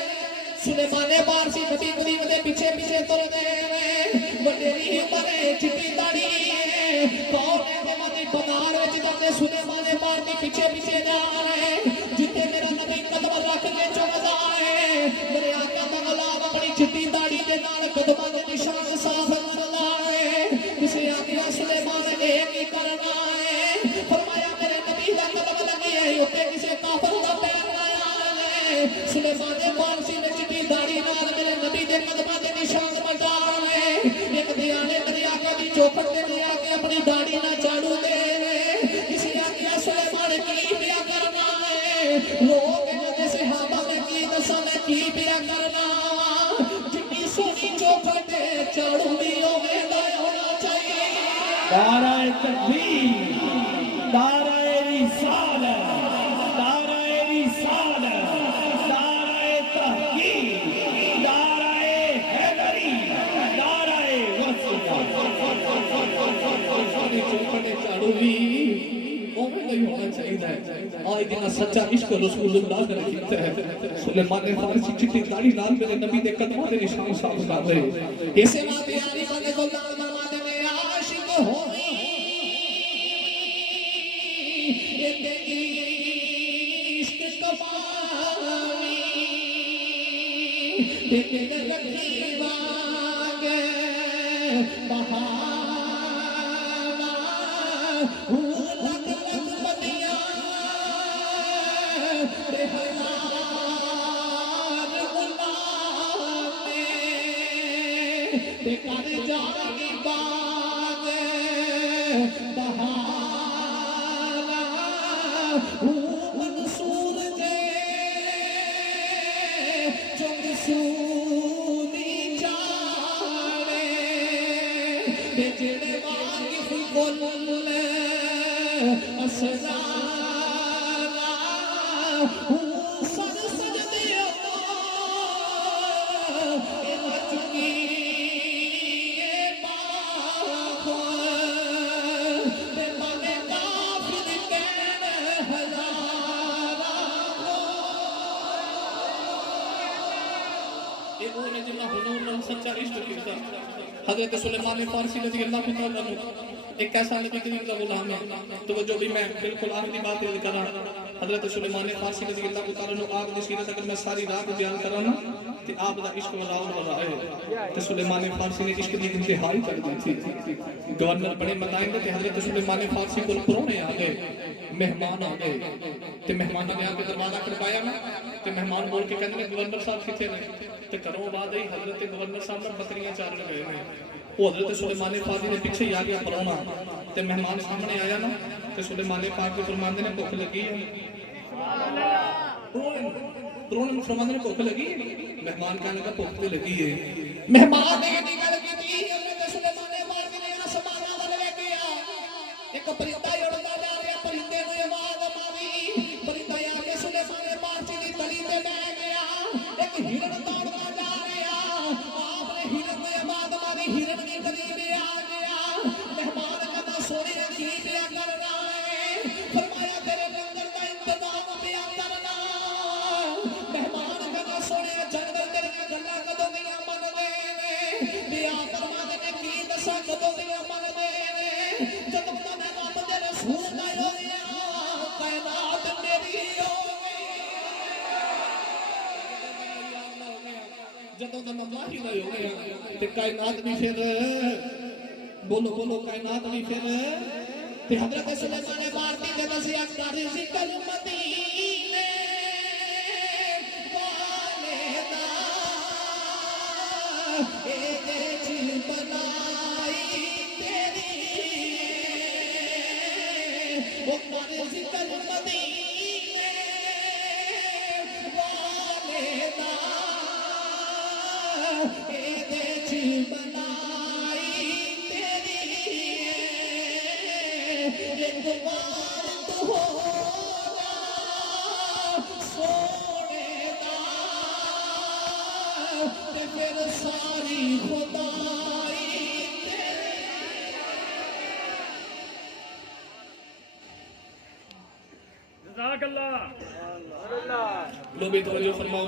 سلیمان فارسی نبی کریم دے پیچھے پیچھے تر گئے وڈیری عمر ہے چٹی داڑھی ہے کون ہے دیوالی بازار وچ جاندے سلیمان فارسی پیچھے پیچھے جا رہے جتنے میرا نبی قدم رکھ کے چلدا ہے میرے آقا دا غلام اپنی چٹی داڑھی دے نال قدماں دے نشان صاف چلدا ہے کسے آکھیا سلیمان اے کی کرنا ہے فرمایا میرے نبی دا قدم لگے ہے اوتے کسے کافر دا پیر لایا ہے سلیمان فارسی نے چٹی داڑھی نال میرے نبی دے قدماں دے نشان مٹا ہے ایک دیانے میرے آقا دی چوکھٹ تے لے کے اپنی ہوئی اوویں نہیں ہونا چاہیے آج جنہ سچا عشق رسول اللہ کا کیتا ہے سلیمان فارسی چٹی داڑھی نال میرے نبی دے قدموں دے نشان صاف کر رہے اسے بات یاری بنے کو لال ماما دے عاشق ہوئی یہ تیری عشق کماوی تیرے رکھی باگے بہانا لگ لگ بدیاں تے ہزار غلامے تے کر جاگی باغ بہانا منصور دے چنگ سونی چاڑے تے جڑے واقف گل اسرارا سر سجدے چکی باخ تے مانے کافر کہن ہزارا یہ وہ نے جنہ حضور نے سچا عشق کیتا حضرت سلیمان فارسی رضی اللہ تعالیٰ عنہ ایک ایسا نبی کریم کا غلام ہے توجہ بھی میں بالکل آخری بات یہ کر رہا حضرت سلیمان فارسی رضی اللہ تعالیٰ عنہ آپ کی سیرت اگر میں ساری رات بیان کر رہا نا کہ آپ کا عشق ولا ہے تو سلیمان فارسی نے عشق کی انتہائی کر دی تھی گورنر بڑے بتائیں گے کہ حضرت سلیمان فارسی کو پرونے آ گئے مہمان آ گئے تے مہمان نے آ کے دروازہ کھڑکایا نا تے مہمان بول کے کہنے گورنر صاحب کتنے نے تے کروں بعد ہی حضرت گورنر صاحب نے بکریاں چارن گئے ہیں وہ حضرت سلیمان فارسی نے پیچھے ہی آ گیا پرونا تے مہمان سامنے آیا نا تے سلیمان پاک کو فرماندے نے بھوک لگی ہے پرونے فرماندے نے بھوک لگی ہے مہمان کہنے کا بھوک تے لگی ہے مہمان نے نکل کے دی حضرت سلیمان پاک نے آسماناں ول ویکھیا ایک پرندہ اڑدا جا رہا پرندے نوں آواز ماری پرندہ آ کے سلیمان پاک دی تلی تے بیٹھ گیا ایک ہرن دوڑدا جا رہا آپ نے ہرن نوں آواز ماری ہرن دی تلی تے آ گیا مہمان کہندا سونے کی پیا کرنا ہے فرمایا تیرے لنگر دا انتظام پیا کرنا مہمان کہندا سونے جنگل تیرے گلاں کدوں دیاں من دے نے بیا فرماندے نے کی دساں کدوں دیاں من دے نے جدوں دا میں رب دے رسول دا ہویا کائنات میری ہو گئی جدوں دا ماہی دا ہو گیا تے کائنات بھی پھر بولو بولو کائنات بھی پھر تے حضرت سلیمان بارتی دے دسیا کر ذکر مدینے والے دا اے جی بنائی تیری وہ کر ذکر مدینے والے دا اے جی بنائی تیری ایک بار تو ہوگا سونے دا تے پھر ساری خدائی تیری جزاک اللہ لو بھی توجہ فرماؤ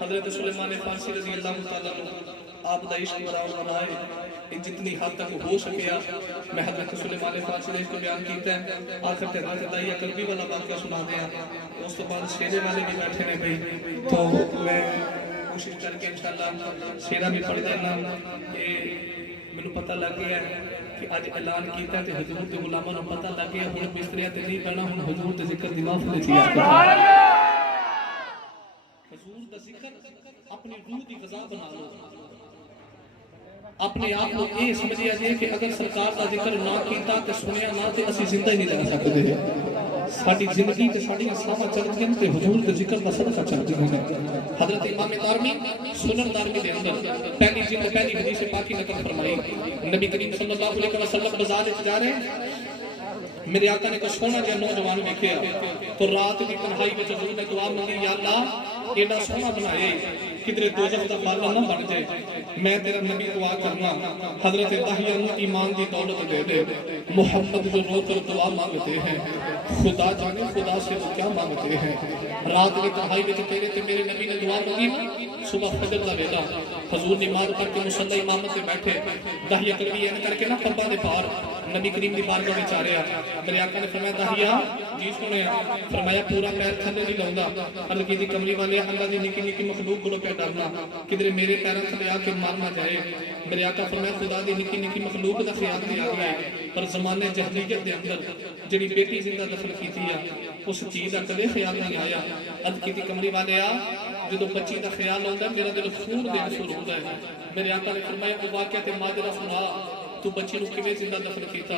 حضرت سلیمان فارسی رضی اللہ تعالیٰ عنہ آپ دا عشق بڑا ہے جتنی حد تک ہو سکیا میں حضرت سلیمان فارسی نے اس کو بیان کیتا ہے آخر تے حضرت دائیہ قلبی والا واقعہ سنا دیا اس تو بعد شیرے والے بھی بیٹھے نے بھائی تو میں کوشش کر کے انشاءاللہ شیرہ بھی پڑھ دینا مینوں پتہ لگ گیا کہ اج اعلان کیتا تے حضور دے غلاماں نوں پتہ لگ گیا ہن بستریاں تے نہیں پہنا ہن حضور دے ذکر دی محفل تھی حضور دا ذکر اپنی روح دی غذا بنا لو اپنے آپ کو یہ سمجھیا جائے کہ اگر سرکار کا ذکر نہ کیتا تے سنیا نہ تے اسی زندہ ہی نہیں رہ سکتے ساری زندگی تے ساری اسلامہ چلتی ہیں تے حضور کے ذکر کا صدقہ چلتی ہیں حضرت امام دارمی سنن دارمی دے اندر پہلی جلد پہلی حدیث پاکی نقل فرمائی نبی کریم صلی اللہ علیہ وسلم بازار وچ جا رہے ہیں میرے آقا نے کو سونا جہا نوجوان ویکھیا تو رات کی تنہائی وچ حضور نے دعا منگی یا اللہ ایڈا سونا بنائے کدھر دوزخ دا بالا نہ بن جائے میں تیرا نبی دعا کرنا حضرت داہیہ نو ایمان دی دولت دے دے محمد جو رو کر دعا مانگتے ہیں خدا جانے خدا سے وہ کیا مانگتے ہیں رات کی تنہائی میں تیرے تے میرے نبی نے دعا مانگی نا صبح فجر دا ویلا حضور نماز پڑھ کے مصلی امامت سے بیٹھے داہیہ کلبی این کر کے نا کعبہ دے پار نبی کریم دی بارگاہ وچ آ رہا میرے آقا نے فرمایا داہیہ جی سنے فرمایا پورا پیر تھلے نہیں لاؤندا عرض کی کملی والے اللہ دی نکی نکی مخلوق کو پہ ڈرنا کدھر میرے پیروں تھلے آ کے مار نہ جائے میرے آقا فرمایا خدا دی نکی نکی مخلوق دا خیال نہیں آ گیا پر زمانے جہلیت دے اندر جڑی بیٹی زندہ دفن کیتی ہے اس چیز دا کدے خیال نہیں آیا عرض کی کملی والے آ جدو بچی دا خیال ہوتا ہے میرا دل خون دے شروع ہوتا ہے میرے آقا نے فرمایا وہ واقعہ تے ماجرا سنا تو بچی نو کیویں زندہ دفن کیتا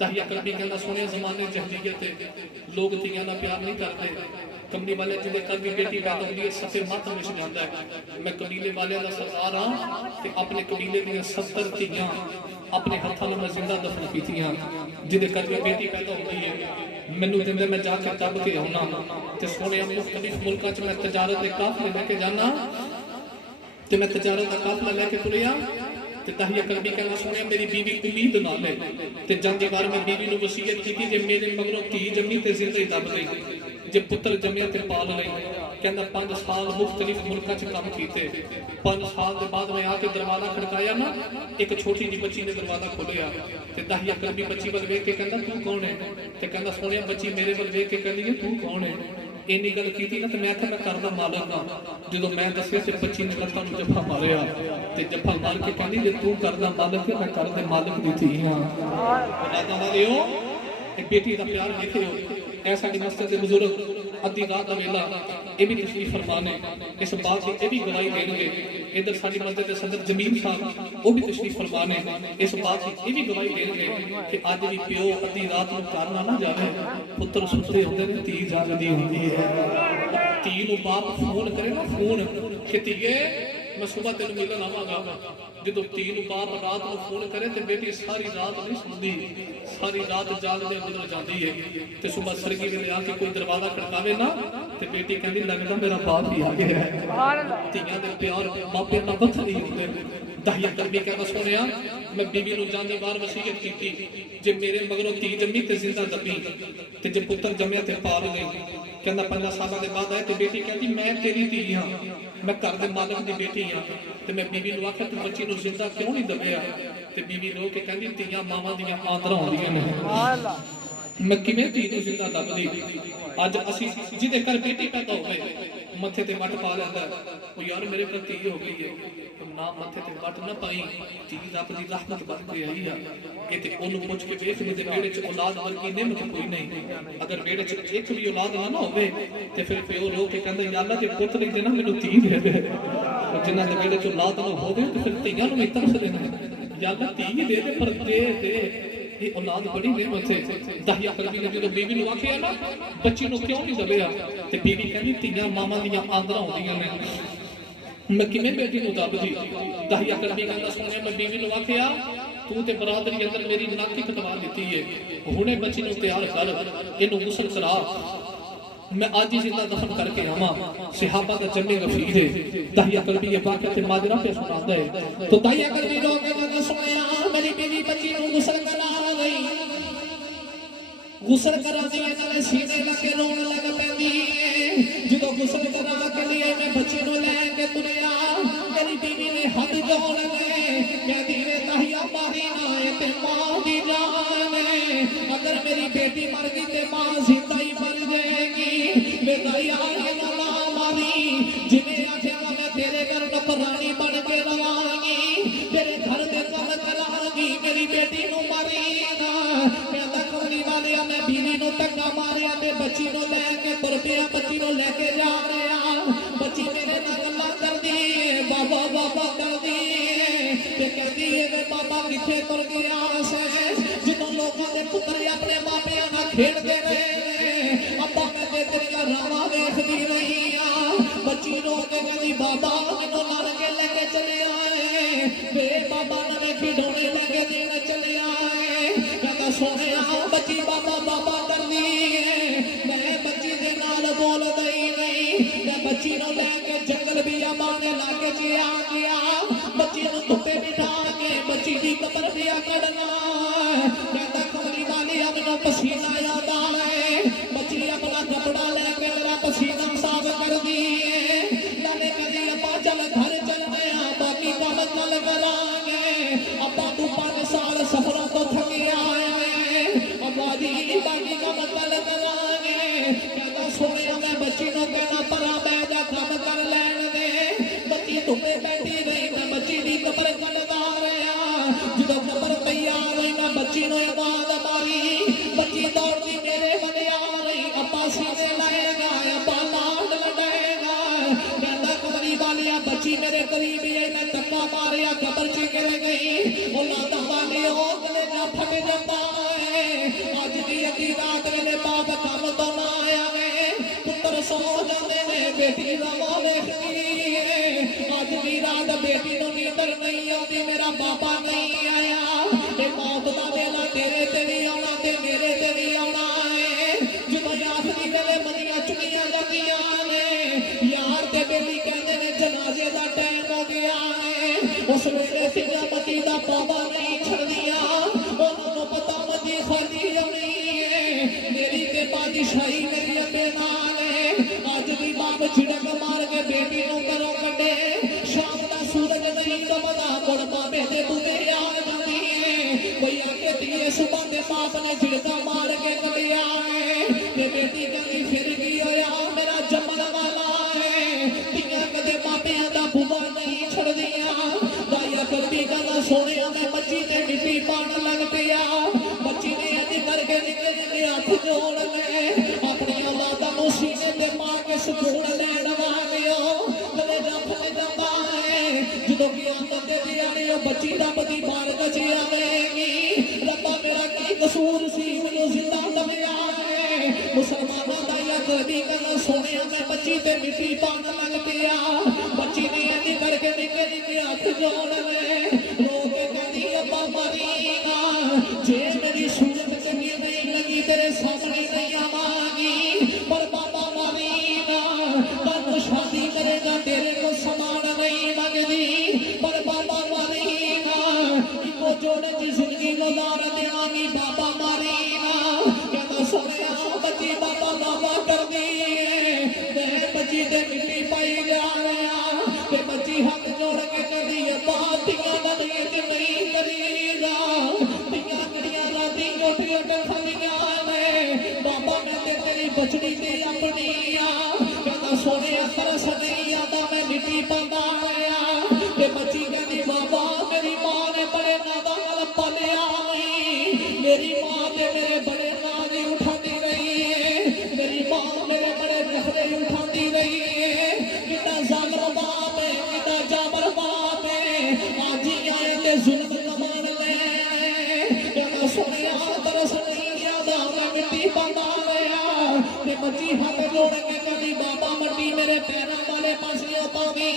داہیہ کلبی کہنا سونے زمانے جہلیت لوگ تیاں دا پیار نہیں کرتے کملی والے جدے کل بھی بیٹی پیدا ہوندی ہے سفے ماتم وچ جاندا ہے میں قبیلے والے دا سردار ہاں تے اپنے قبیلے دیاں 70 تیاں اپنے ہاتھاں نال زندہ دفن کیتیاں جدے کل بھی بیٹی پیدا ہوندی ہے مینوں دندے میں جا کے تب کے آنا تے سونے مختلف ملکاں چ میں تجارت دے قافلے لے کے جانا تے میں تجارت دا قافلہ لے کے تریا تے داہیہ کلبی کہنا سونے میری بیوی امید نال ہے تے جاندی بار میں بیوی نو وصیت کیتی جے میرے مگروں دھی جمی تے زندہ ہی دب گئی جے پتر جمیا تے پال لئی کہندا 5 سال مختلف ملکاں چ کام کیتے 5 سال دے بعد میں آ کے دروازہ کھڑکایا نا ایک چھوٹی جی بچی نے دروازہ کھولیا تے داہیہ کلبی بچی ول ویکھ کے کہندا تو کون ہے تے کہندا سونے بچی میرے ول ویکھ کے کہندی ہے تو کون ہے اینی گل کیتی نا تے میں آکھیا میں کردا مالک ہاں جدوں میں دسیا تے بچی نے لتاں نوں جفا ماریا تے جفا مار کے کہندی جے تو کردا مالک ہے میں کردے مالک دی تھی ہاں اللہ والےو اے بیٹی دا پیار دیکھو اے ساڈی مسجد دے بزرگ ادھی رات دا ویلا اے بھی تشریف فرمانے اس بات کی اے بھی گواہی دین گے ادھر ساڈی مسجد دے صدر جمیل صاحب وہ بھی تشریف فرمانے اس بات کی اے بھی گواہی دین گے کہ اج بھی پیو ادھی رات نوں گھر نہ جاوے پتر ستے ہوندے نے دھی جاگدی ہوندی ہے دھی نوں باپ فون کرے نا فون کہ دھیے میں صبح تینوں ملن آواں گا جدوں دھی نوں باپ رات نوں فون کرے تے بیٹی ساری رات نہیں سوندی ساری رات جاگدے گزر جاندی ہے تے صبح سرگی ویلے آ کے کوئی دروازہ کھڑکاوے نا تے بیٹی کہندی لگدا میرا باپ ہی آ گیا ہے سبحان اللہ دھیاں دے پیار ماپے نال وکھرے ہوندے داہیہ کلبی کہنا سونیا میں بیوی نوں جاندی بار وصیت کیتی جے میرے مگروں دھی جمی تے زندہ دبی تے جے پتر جمیا تے پال گئی کہندا 5 سالاں دے بعد آئے تے بیٹی کہندی میں تیری دھی ہاں میں گھر دے مالک دی بیٹی ہاں تے میں بیوی نوں آکھیا تو بچی نوں زندہ کیوں نہیں دبیا تے بیوی رو کے کہندی دھیاں ماواں دیاں آندراں ہوندیاں نے سبحان اللہ میں کیویں دھی نوں زندہ دبدی اج اسی جدے گھر بیٹی پیدا ہوے متھے تے مٹ پا لیندا او یار میرے گھر دھی ہو گئی ہے نہ متھے تے مٹ نہ پائی دھی رب دی رحمت بن کے آئی ہے اے تے اونوں پوچھ کے ویکھ دے بیڑے چ اولاد ورگی نعمت کوئی نہیں اگر بیڑے چ ایک بھی اولاد نہ ہوے تے پھر پیو رو کے کہندا یا اللہ جے پتر نہیں دینا مینوں دھی دے دے جنہاں دے بیڑے چ اولاد نہ ہوے تے پھر دھیاں نوں ترس دینا یا اللہ دھی دے دے پر دے دے یہ اولاد بڑی نعمت ہے داہیہ کلبی نے جدوں بیوی نوں آکھیا نا بچی نوں کیوں نہیں دبیا تے بیوی کہندی دھیاں ماواں دیاں آندراں ہوندیاں نے میں کیویں بیٹی نوں دبدی داہیہ کلبی کہندا سونیا میں بیوی نوں آکھیا تو تے برادری اندر میری ناکی کٹوا دتی ہے ہنے بچی نوں تیار کر اینوں غسل کرا میں آج ہی زندہ دفن کر کے آواں صحابہ دا جمع غفیر ہے داہیہ کلبی یہ واقعہ تے ماجرا پہ سناتا ہے تو داہیہ کلبی رو کے جدوں سنیا میری بیوی بچی نوں غسل کرا گئی غسل کرا دی نال سینے لگے رون لگ پیندی جدوں غسل کرا کے لیے میں بچی نوں لے کے تریا میری بیوی نے ہاتھ جوڑ لے کہندی ہے داہیہ ماری نہ تے ماں دی جان ہے اگر میری بیٹی مر گئی تے ماں زندہ ہی مر جائے گی میں داہیہ نہ ماری جویں آکھیا میں تیرے گھر نوکرانی بن کے رہاں گی تیرے گھر دے کم کراں گی میری بیٹی نوں ماری نہ کہندا کملی والیا میں بیوی نوں ٹکا ماریا تے بچی نوں لے کے تر پیا بچی نوں لے کے جا رہا بچی میرے نال گلاں کردی ہے بابا بابا کردی ہے تے کہندی ہے بابا کتھے تر گیا سے جدوں لوکاں دے پتر اپنے ماپیاں نال کھیڈدے رہے ابا میں تے تیرا راواں ویکھدی رہی ہاں بچی رو کے کہندی بابا مینوں لڑ کے لے کے چلے آئے بے بابا نے کھڈونے لے کے دین چلے آئے کہندا سونیا بچی بابا بابا کردی ہے میں بچی دے نال بول دئی نہیں میں بچی نوں لے کے جنگل بھی امانے علاقے چ آ گیا بچی نو دھوپے بٹھا کے بچی دی قبر پیا کڈنا کہندا کملی والی اپنا پسینہ آندا ہے بچی اپنا کپڑا لے کے میرا پسینہ صاف کر دی نالے کہندی ابا چل گھر چلتے ہیں باقی کام کل کران گے ابا تو 5 سال سفروں تو تھکے آیا ہے ابا جی باقی کام کل کران گے کہندا سونے میں بچی نو کہنا پرا بہ جا کام کر لین دے بچی دھوپے بیٹھی رہی میں بچی دی قبر کڈدا رہیا جدو قبر تیار ہوئی میں بچی نو آواز ماری بچی دوڑتی میرے بنے آ رہی ابا سینے لائے گا ابا لاڈ لڈائے گا کہندا کملی والیا بچی میرے قریب ہی میں دھکا ماریا قبر چ گر گئی وہ لاڈا والے ہو گلے نہ پھٹ جاتا ہے اج دی ادھی رات ویلے باپ کام تو نہ آیا ہے پتر سو جاندے نے بیٹی روا ویکھدی ہے اج دی رات بیٹی نو نیندر نہیں آتی میرا بابا نہیں آیا تے موت دا ویلا تیرے تے بھی آنا تے میرے تے بھی آنا ہے جدوں آخری ویلے منیاں چنیاں جاندیاں نے یار تے بیلی کہندے نے جنازے دا ٹائم ہو گیا ہے اس ویلے سیدھا مٹی دا پاوا نہیں چھڑدیاں انہاں نوں پتہ مجی خالی ہونی ہے میری تے بادشاہی میری اپے نال ہے اج بھی باپ چھڑک مار کے بیٹی نوں گھروں کڈے شام دا سورج نہیں دبدا مڑ بابے دے بوتے آ جاندی ہے کوئی آ کے دیے صبح دے باپ نے جھڑکا مار کے کڈیا ہے تے بیٹی کہندی پھر کی ہویا میرا جمن والا ہے تیاں کدے ماپیاں دا بوا نہیں چھڑدیاں دایا کربی گلا سونے میں بچی تے مٹی پان لگ پیا بچی نے اج کر کے نکل ہاتھ جوڑ لے اپنی اولاد نو سینے تے پا کے سکون لین والیو گلے جا پھل جاتا ہے جدوں قیامت دے دیانے بچی رب دی بارگاہ چ آوے گی ربا میرا کی قصور سی مینوں زندہ لگیا ہے مسلماناں دا یا کربی گلا سونے میں بچی تے مٹی پان لگ پیا بچی نے اج کر کے نکل ہاتھ جوڑ لے رو کے کہندی ابا مری گا جے میری صورت چنگی نہیں لگی تیرے سامنے نہیں آواں گی پر بابا مری گا تن شادی کرے گا تیرے کو سامان نہیں منگدی پر بابا مری گا کو جوڑے دی زندگی گزار دیاں گی بابا مری گا کہنا سونے بچی بابا بابا کر دی ہے بچی تے مٹی پائی جا رہا تے بچی ہاتھ جوڑ کے کہدی ابا تیاں دنیا تے نہیں کری گا تیاں کڑیاں راتی اٹھ اٹھ کھڑیاں نے بابا میں تے تیری بچڑی تے اپنی آ کہنا سونے ترس نہیں آتا میں مٹی پاندا رہیا تے بچی کہدی بابا میری ماں نے بڑے نادان پالیا نہیں میری ماں تے میرے بڑے ناز اٹھاتی رہی ہے میری ماں میرے بڑے نخرے اٹھاتی رہی ہے کتا ظالم باپ ہے کتا جابر باپ ہے آج ہی آئے تے ظلم زمان لے کہنا سنیا ترس نہیں آدھا میں مٹی پاندا رہیا تے بچی ہاتھ جوڑ کے کہدی بابا مٹی میرے پیراں والے پاسے پاوی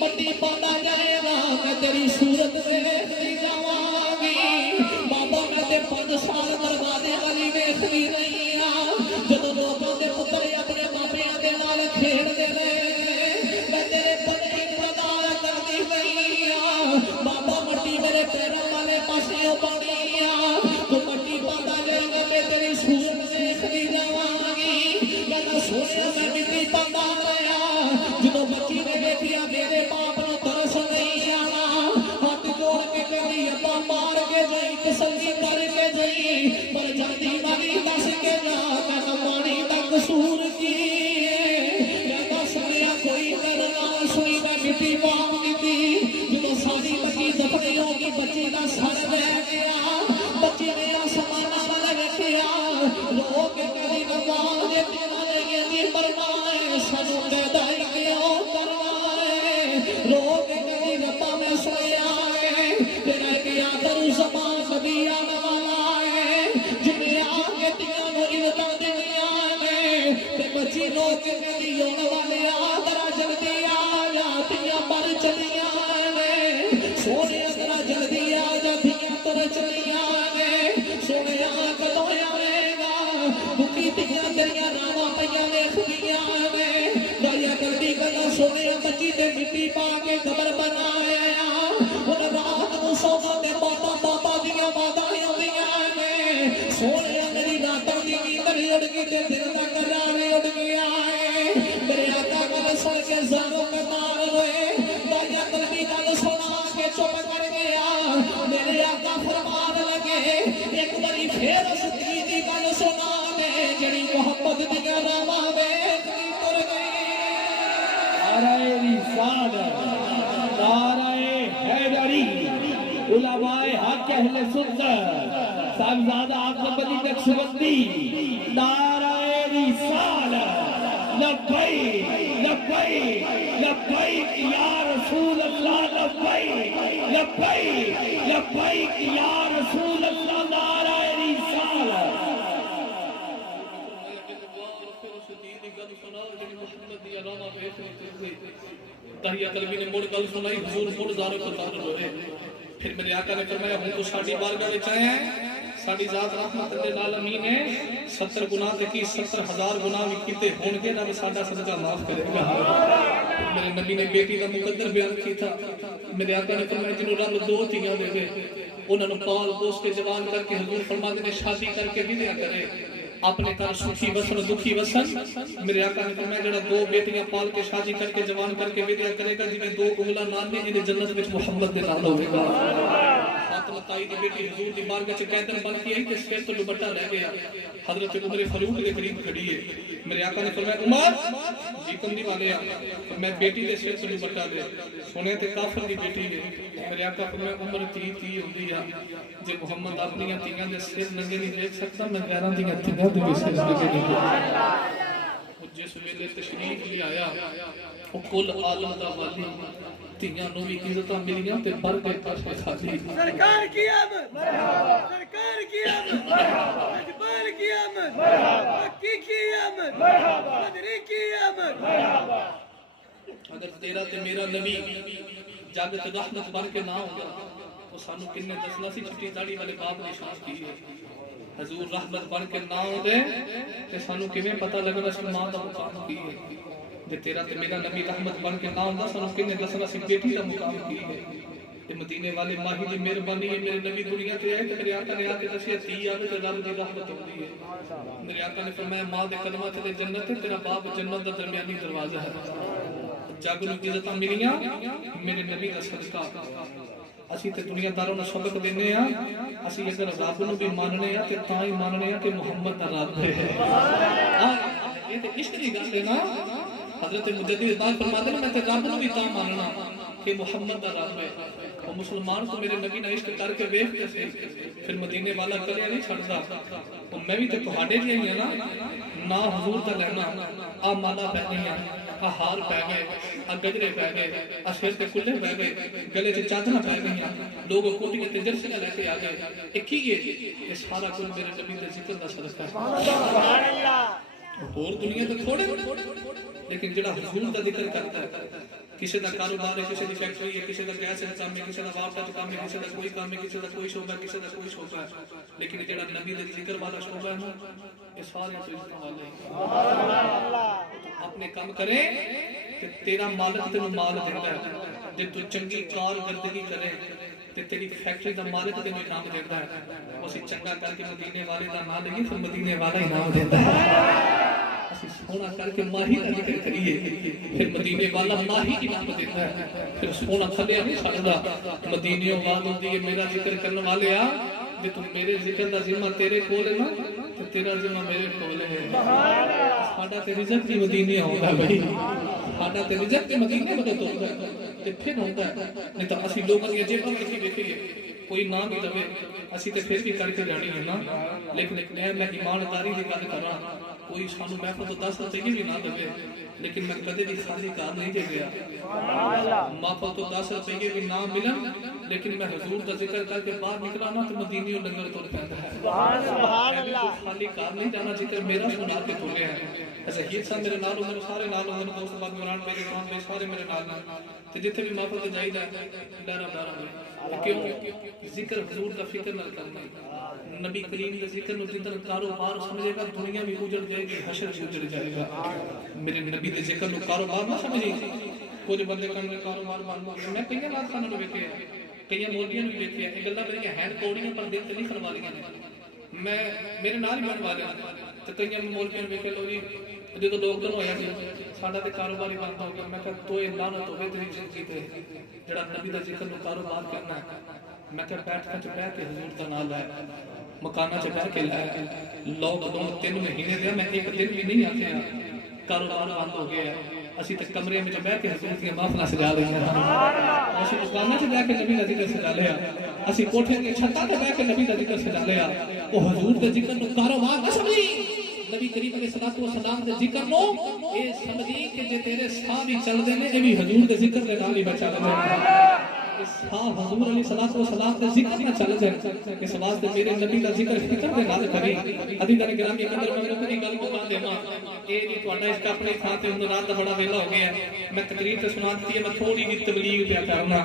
مٹی پاندا جائے گا میں تیری صورت ویکھدی جاواں گی بابا میں تے 5 سال دروازے والی ویکھدی رہی ہاں جدوں لوکاں دے پتر اپنے ماپیاں دے نال کھیڈدے رہے میں تیرے بڑے انتظار کردی رہی ہاں بابا مٹی میرے پیراں والے پاسے پاونی ہاں تو مٹی پاندا جائے گا میں تیری صورت ویکھدی جاواں گی کہنا سونے میں مٹی پاندا رہیا جدوں بچی نے ویکھیا میرے باپ نو ترس نہیں آنا ہاتھ جوڑ کے کہدی ابا مار کے جائی تسلی کر کے جائی پر جلدی ماری دس کے جا کہنا پانی دا قصور کی کہنا سنیا کوئی کرنا سنی میں مٹی پاؤں گی جدوں ساری بچی دفنی ہوگی بچی دا سر لے گیا بچی نے آسماناں ول ویکھیا رو کے کہدی بابا دے تیرا نہیں مرنا سانو پیدا کیوں کرنا ہے رو کے کہدی ربا میں سویا ہے تیرا کیا کروں زمان کبھی آنے والا ہے جنہیں آگے تیاں نو عزتاں دنیا نے تے بچی رو کے کہدی ہونے والے ذرا جلدی آ جا تیاں مر چلیاں نے سونے ذرا جلدی آ جا تیاں تر چلیاں نے سونے کدوں آئے گا دکھی تیاں تیریاں راواں پیاں ویکھدیاں نے گالیاں کردی گلا سونے بچی تے مٹی پا کے قبر بنایا ان رات کو سوما تے باتا بابا دیاں مادائیاں دیاں نے سونے میری راتوں دی نیند اڑ گئی تے دل دا قرار اڑ گیا ہے میرے آقا گل سن کے زانو کمار ہوئے دایا قلبی گل سنا کے چپ کر گیا میرے آقا فرمان لگے ایک باری پھر اس دی گل سنا کے جڑی محمد دی راواں ویکھ کے تر گئی نعرہ رسالت نعرہ حیدری علماء حق اہل سنت صاحبزادہ آقا علی نقشبندی نعرہ رسالت لبیک لبیک لبیک یا رسول اللہ لبیک لبیک لبیک یا رسول اللہ نعرہ رسالت داہیہ قلبی نے مڑ گل سنائی حضور مڑ زارے کو تار ہوئے پھر میرے آقا نے فرمایا ہوں تو ساڑھی بارگاہ وچ آئے ہیں ساڑھی ذات رحمت للعالمین نے 70 گناہ تے کی 70,000 گناہ بھی کیتے ہون کے رب ساڈا صدقہ معاف کرے گا میرے نبی نے بیٹی کا مقدر بیان کی تھا میرے آقا نے فرمایا جنہوں رب 2 تیاں دے دے انہوں نے پال پوس کے جوان کر کے حضور فرماتے نے شادی کر کے بھی دیا کرے اپنے گھر سکھی وسن دکھی وسن میرے آقا نے فرمایا جڑا 2 بیٹیاں پال کے شادی کر کے جوان کر کے ودیا کرے گا جویں 2 انگلاں نال نے جنہیں جنت وچ محمد دے نال ہوے گا فاطمہ تائی دی بیٹی حضور دی بارگاہ وچ قیدن بن کے آئی تے سر تو دوپٹہ لے گیا حضرت عمر فاروق کے قریب کھڑی ہے میرے آقا نے فرمایا عمر جی کملی والے میں بیٹی دے سر تو دوپٹہ لے سنے تے کافر دی بیٹی ہے میرے آقا فرمایا عمر تی ہوندی ہے جے محمد اپنی تیاں دے سر ننگے نہیں دیکھ سکتا میں غیراں دی تیاں دے سر ننگے نہیں جس ویلے تشریف لے آیا وہ کل عالم دا والی تیاں نو بھی عزتاں ملیاں تے بر کے پاسے خالی سرکار کی آمد سرکار کی آمد اجبار کی آمد مکی کی آمد بدری کی آمد اگر تیرا تے میرا نبی جگ تے رحمت بن کے نہ ہوگا وہ سانو کنے دسنا سی چٹی داڑھی والے باپ نے شان کی ہے حضور رحمت بن کے نہ ہوندے تے سانو کیویں پتہ لگنا سی ماں دا مقام کی ہے جے تیرا تے میرا نبی رحمت بن کے نہ ہوندا سانو کنے دسنا سی بیٹی دا مقام کی ہے تے مدینے والے ماہی دی مہربانی ہے میرے نبی دنیا تے آئے تے میرے آقا نے آ کے دسیا تی آوے تے رب دی رحمت ہوندی ہے میرے آقا نے فرمایا ماں دے قدماں تے جنت ہے تیرا باپ جنت دا درمیانی دروازہ ہے جگ نو عزتاں ملیاں میرے نبی دا صدقہ اسی تے دنیا داروں نو سبق دینے ہیں اسی اگر رب نو بھی ماننے ہیں تے تاں ہی ماننے ہیں کہ محمد دا رب ہے یہ تے عشق دی گل ہے نا حضرت مجدد اقبال فرماتے ہیں میں تے رب نو بھی تاں ماننا کہ محمد دا رب ہے وہ مسلمان تو میرے نبی نے عشق کر کے ویکھتے تھے پھر مدینے والا کلیا نہیں چھڑدا تو میں بھی تے تہاڈے جہی ہاں نا حضور دا لینا آ مالا پہنی ہے آ ہار پہ گئے آ گجرے پہ گئے آ سر تے کلے پہ گئے گلے تے چادراں پہ گئی لوگ کوٹیاں تے جرسیاں لے کے آ گئے ایک ہی یہ سارا کچھ میرے نبی دے ذکر دا صدقہ ہے سبحان اللہ اور دنیا تے تھوڑے لیکن جڑا حضور دا ذکر کرتا ہے کسی دا کاروبار ہے کسی دی فیکٹری ہے کسی دا گیس کا کام ہے کسی دا واٹر کا کام ہے کسی دا کوئی کام ہے کسی دا کوئی شعبہ ہے کسی دا کوئی شعبہ ہے لیکن جڑا نبی دے ذکر والا شعبہ ہے نا یہ سارے عزت والے سبحان اللہ اپنے کام کرے کہ تیرا مالک تینوں مال دیندا ہے جے تو چنگی کارکردگی کرے تے تیری فیکٹری دا مالک تینوں انعام دیندا ہے اسی چنگا کر کے مدینے والے دا نام لئیے پھر مدینے والا انعام دیندا ہے اسی سونا کر کے ماہی دا ذکر کریے پھر مدینے والا ماہی انعام دیندا ہے پھر سونا تھلے نہیں چھڑدا مدینیوں والوں دی میرا ذکر کرنے والے آ جے تو میرے ذکر دا ذمہ تیرے کول ہے نا تے تیرا ذمہ میرے کول ہے ساڈا تے رزق دی مدینے ہوندا بھائی ساڈا تے رزق تے مدینے مدد ہوندا تے پھر ہوندا نہیں تو اسی لوگوں دی جیباں وچ ویکھیے کوئی نام بھی دے اسی تے پھر بھی کر کے جانی ہے نا لیکن میں ایمانداری دی گل کراں کوئی سانو محفل تو 10 روپے بھی نہ دے لیکن میں کدے بھی خالی کار نہیں دے گیا محفل تو 10 روپے بھی نہ ملن لیکن میں حضور کا ذکر کر کے باہر نکلا نا تو مدینیوں لنگر تو پیندا ہے سبحان اللہ خالی کار نہیں جانا ذکر میرا سنا کے کھولے ہیں ظہیر صاحب میرے نال عمر سارے نال عمر دوست باغ عمران میرے نام میں سارے میرے نال تے جتھے بھی محفل تے جائیدا ڈارا بارا کیوں ذکر حضور کا فکر نہ کرنا نبی کریم کے ذکر نو جتنا کاروبار سمجھے گا دنیا بھی اجڑ جائے گی حشر بھی اجڑ جائے گا میرے نبی کے ذکر نو کاروبار نہ سمجھیں ਕੁਝ ਬੰਦੇ ਕਰਨ ਦੇ ਕਾਰੋਬਾਰ ਬੰਦ ਹੋ ਗਏ ਮੈਂ ਕਈਆਂ ਬਾਤਾਂ ਨੂੰ ਵੇਖਿਆ ਕਈਆਂ ਮੌਲਵੀਆਂ ਨੂੰ ਵੇਖਿਆ ਇਹ ਗੱਲਾਂ ਮੇਰੀਆਂ ਹੈਨ ਕੋੜੀਆਂ ਪਰ ਦਿਲ ਤੇ ਲਿਖਣ ਵਾਲੀਆਂ ਨੇ ਮੈਂ ਮੇਰੇ ਨਾਲ ਹੀ ਬਣ ਵਾਲੇ ਤੇ ਕਈਆਂ ਮੌਲਵੀਆਂ ਨੂੰ ਵੇਖਿਆ ਲੋ ਜੀ ਜਦੋਂ ਲੋਕਡਾਊਨ ਹੋਇਆ ਸੀ ਸਾਡਾ ਤੇ ਕਾਰੋਬਾਰ ਹੀ ਬੰਦ ਹੋ ਗਿਆ ਮੈਂ ਕਿਹਾ ਤੋਏ ਲਾਨਤ ਹੋਵੇ ਤੇਰੀ ਜ਼ਿੰਦਗੀ ਤੇ ਜਿਹੜਾ ਨਬੀ ਦਾ ਜ਼ਿਕਰ ਨੂੰ ਕਾਰੋਬਾਰ ਕਰਨਾ ਮੈਂ ਕਿਹਾ ਬੈਠ ਬਹਿ ਕੇ ਹਜ਼ੂਰ ਦਾ ਨਾਮ ਲੈ ਮਕਾਨਾਂ 'ਚ ਬਹਿ ਕੇ ਲੈ ਲੋਕਡਾਊਨ 3 ਮਹੀਨੇ ਦੇ ਮੈਂ ਇੱਕ ਦਿਨ ਵੀ ਨਹੀਂ ਆਖਿਆ ਕਾਰੋਬਾਰ ਬੰਦ ਹੋ ਗਿਆ ਅਸੀਂ ਤੇ ਕਮਰੇ ਵਿੱਚ ਬਹਿ ਕੇ ਹਜ਼ੂਰ ਦੀਆਂ ਮਹਿਫਲਾਂ ਸਜਾ ਲਈਆਂ ਹਨ ਅਸੀਂ ਦੁਕਾਨਾਂ 'ਚ ਬਹਿ ਕੇ ਨਬੀ ਦਾ ਜ਼ਿਕਰ ਸਜਾ ਲਿਆ ਅਸੀਂ ਕੋਠੇ ਦੀਆਂ ਛੱਤਾਂ 'ਤੇ ਬਹਿ ਕੇ ਨਬੀ ਦਾ ਜ਼ਿਕਰ ਸਜਾ ਲਿਆ ਉਹ ਹਜ਼ੂਰ ਦੇ ਜ਼ਿਕਰ ਨੂੰ ਕਾਰੋਬਾਰ ਨਾ ਸਮਝੀ ਨਬੀ ਕਰੀਮ ਅਲੈਹਿਸਸਲਾਤੁ ਵਸਸਲਾਮ ਦੇ ਜ਼ਿਕਰ ਨੂੰ ਇਹ ਸਮਝੀ ਕਿ ਜੇ ਤੇਰੇ ਸਾਹ ਵੀ ਚੱਲਦੇ ਨੇ ਇਹ ਵੀ ਹਜ਼ੂਰ ਦੇ ਜ਼ਿਕਰ ਦੇ ਨਾਲ ਹੀ ਬਚਾ ਲੈਂਦੇ ਸਾਹ ਹਜ਼ੂਰ ਅਲੈਹਿਸਸਲਾਤੁ ਵਸਸਲਾਮ ਦੇ ਜ਼ਿਕਰ ਨਾਲ ਚੱਲ ਜਾਏ ਇਸ ਵਾਸਤੇ ਮੇਰੇ ਨਬੀ ਦਾ ਜ਼ਿਕਰ ਫਿਕਰ ਦੇ ਨਾਲ ਕਰੀ ਅਦੀਦਾਨ ਗਿਰਾਮੀ ਅੰਦਰ ਮੈਂ ਕੋਈ ਗੱਲ ਮੁਕਾ ਦੇਵਾਂ ਇਹ ਨਹੀਂ ਤੁਹਾਡਾ ਇਸ ਆਪਣੀ ਥਾਂ ਤੇ ਹੁਣ ਰਾਤ ਦਾ ਬੜਾ ਵੇਲਾ ਹੋ ਗਿਆ ਮੈਂ ਤਕਰੀਰ ਤੇ ਸੁਣਾ ਦਿੱਤੀ ਹੈ ਮੈਂ ਥੋੜੀ ਜਿਹੀ ਤਬਲੀਗ ਪਿਆ ਕਰਨਾ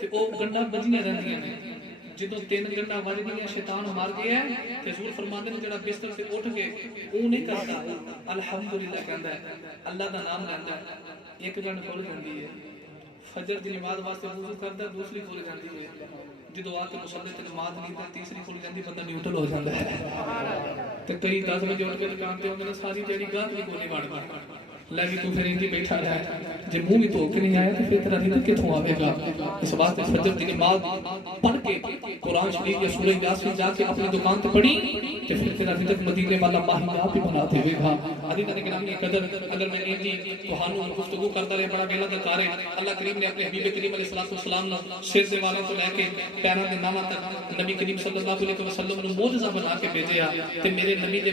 ਤੇ ਉਹ ਗੰਢਾਂ ਵੱਜੀਆਂ ਰਹਿੰਦੀਆਂ ਨੇ ਜਦੋਂ 3 ਗੰਢਾਂ ਵੱਜ ਗਈਆਂ ਸ਼ੈਤਾਨ ਮਰ ਗਿਆ ਤੇ ਹਜ਼ੂਰ ਫਰਮਾਉਂਦੇ ਨੇ ਜਿਹੜਾ ਬਿਸਤਰ ਤੇ ਉੱਠ ਕੇ ਉਹ ਨਹੀਂ ਕਰਦਾ ਅਲਹਮਦੁਲਿਲਾ ਕਹਿੰਦਾ ਅੱਲਾਹ ਦਾ ਨਾਮ ਲੈਂਦਾ ਇੱਕ ਗੰਢ ਖੁੱਲ ਜਾਂਦੀ ਹੈ ਫਜਰ ਦੀ ਨਮਾਜ਼ ਵਾਸਤੇ ਵੁਜ਼ੂ ਕਰਦਾ ਦੂਸਰੀ ਖੁੱਲ ਜਾਂਦੀ ਹੈ ਜਦੋਂ ਆ ਕੇ ਮੁਸੱਲੇ ਤੇ ਨਮਾਜ਼ ਨਹੀਂ ਤਾਂ ਤੀਸਰੀ ਖੁੱਲ ਜਾਂਦੀ ਬੰਦਾ ਨਿਊਟਰਲ ਹੋ ਜਾਂਦਾ ਹੈ ਤੇ ਕਈ 10 ਵਜੇ ਉੱਠ ਕੇ ਦੁਕਾਨ ਤੇ ਆਉਂਦੇ ਨੇ ਸਾਰੀ ਜਿਹੜੀ ਗਾਹਕ ਵੀ ਕੋਲੇ ਵੜਦਾ ਲੈ ਵੀ ਤੂੰ ਫਿਰ ਇੰਦੀ ਬੈਠਾ ਰਹਿ ਜੇ ਮੂੰਹ ਵੀ ਧੋ ਕੇ ਨਹੀਂ ਆਇਆ ਤੇ ਫਿਰ ਤੇਰਾ ਰਿਜ਼ਕ ਕਿੱਥੋਂ ਆਵੇਗਾ ਇਸ ਵਾਸਤੇ ਫਜਰ ਦੀ ਨਮਾਜ਼ ਪੜ੍ਹ ਕੇ ਕੁਰਾਨ ਸ਼ਰੀਫ ਜਾਂ ਸੂਰਹ ਯਾਸੀਨ ਜਾ ਕੇ ਆਪਣੀ ਦੁਕਾਨ ਤੇ ਪੜ੍ਹੀ ਤੇ ਫਿਰ ਤੇਰਾ ਰਿਜ਼ਕ ਮਦੀਨੇ ਵਾਲਾ ਮਾਹੀ ਆਪ ਹੀ ਬਣਾ ਦੇਵੇਗਾ ਅਦੀਦਾਨ ਨੇ ਗਿਰਾਮੀ ਕਦਰ ਅਗਰ ਮੈਂ ਇੰਦੀ ਤੁਹਾਨੂੰ ਗੁਫ਼ਤਗੂ ਕਰਦਾ ਰਿਹਾ ਬੜਾ ਵੇਲਾ ਦਾ ਕਾਰ ਹੈ ਅੱਲਾਹ ਕਰੀਮ ਨੇ ਆਪਣੇ ਹਬੀਬ ਕਰੀਮ ਅਲੈਹਿਸਸਲਾਤੁ ਵਸਸਲਾਮ ਨੂੰ ਸਿਰ ਦੇ ਵਾਲੇ ਤੋਂ ਲੈ ਕੇ ਪੈਰਾਂ ਦੇ ਨਾਵਾਂ ਤੱਕ ਨਬੀ ਕਰੀਮ ਸੱਲੱਲਾਹੁ ਅਲੈਹਿ ਵਸੱਲਮ ਨੂੰ ਮੌਜਜ਼ਾ ਬਣਾ ਕੇ ਭੇਜਿਆ ਤੇ ਮੇਰੇ ਨਬੀ ਦੇ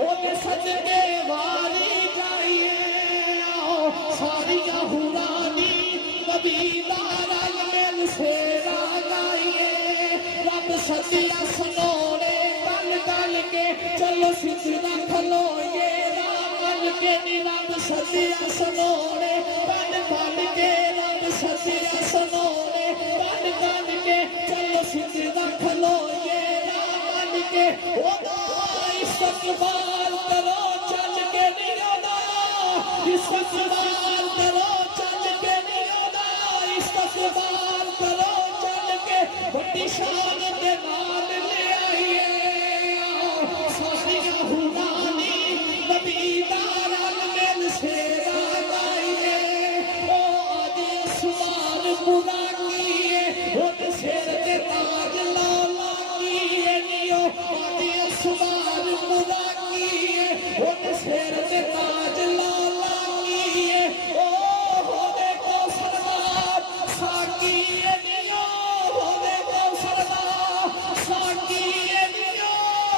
وہ سج کے واری جائیے ساریاں ہورانی نبی دارال میں سیرا گائیے رب سدیا سنونے گل گل کے چلو سجدہ کھلو یہ رب کے رب سدیا سنونے گل گل کے رب سدیا سنونے گل گل کے چلو سجدہ کھلو یہ رب کے استقبال کرو چل کے نیودا استقبال کرو چل کے نیودا استقبال کرو چل کے بڑی شان کے نام لے آئیے ساریاں ہورانی نبی دارال میں سیرا گائیے او آدھی سمان پورا کیے ان سیر کے تاج لالا کیے نیو آدھی سمان پورا کیے ان سیر کے تاج لالا کیے او ہونے کو سردار ساکیے نیو ہونے کو سردار ساکیے نیو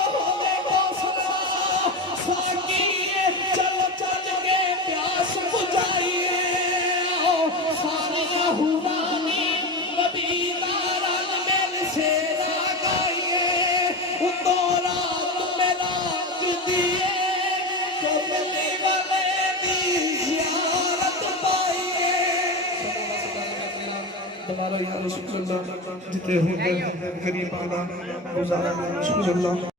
ہونے کو سردار ساکیے چلو چل کے پیاس بجھائیے ساریاں ہورانی نبی دارال میں سیرا گائیے دورا میرا دیے کملی والے دی زیارت پائیے ہمارا یا رسول اللہ جتنے ہوتے ہیں غریب آنا گزارا رسول اللہ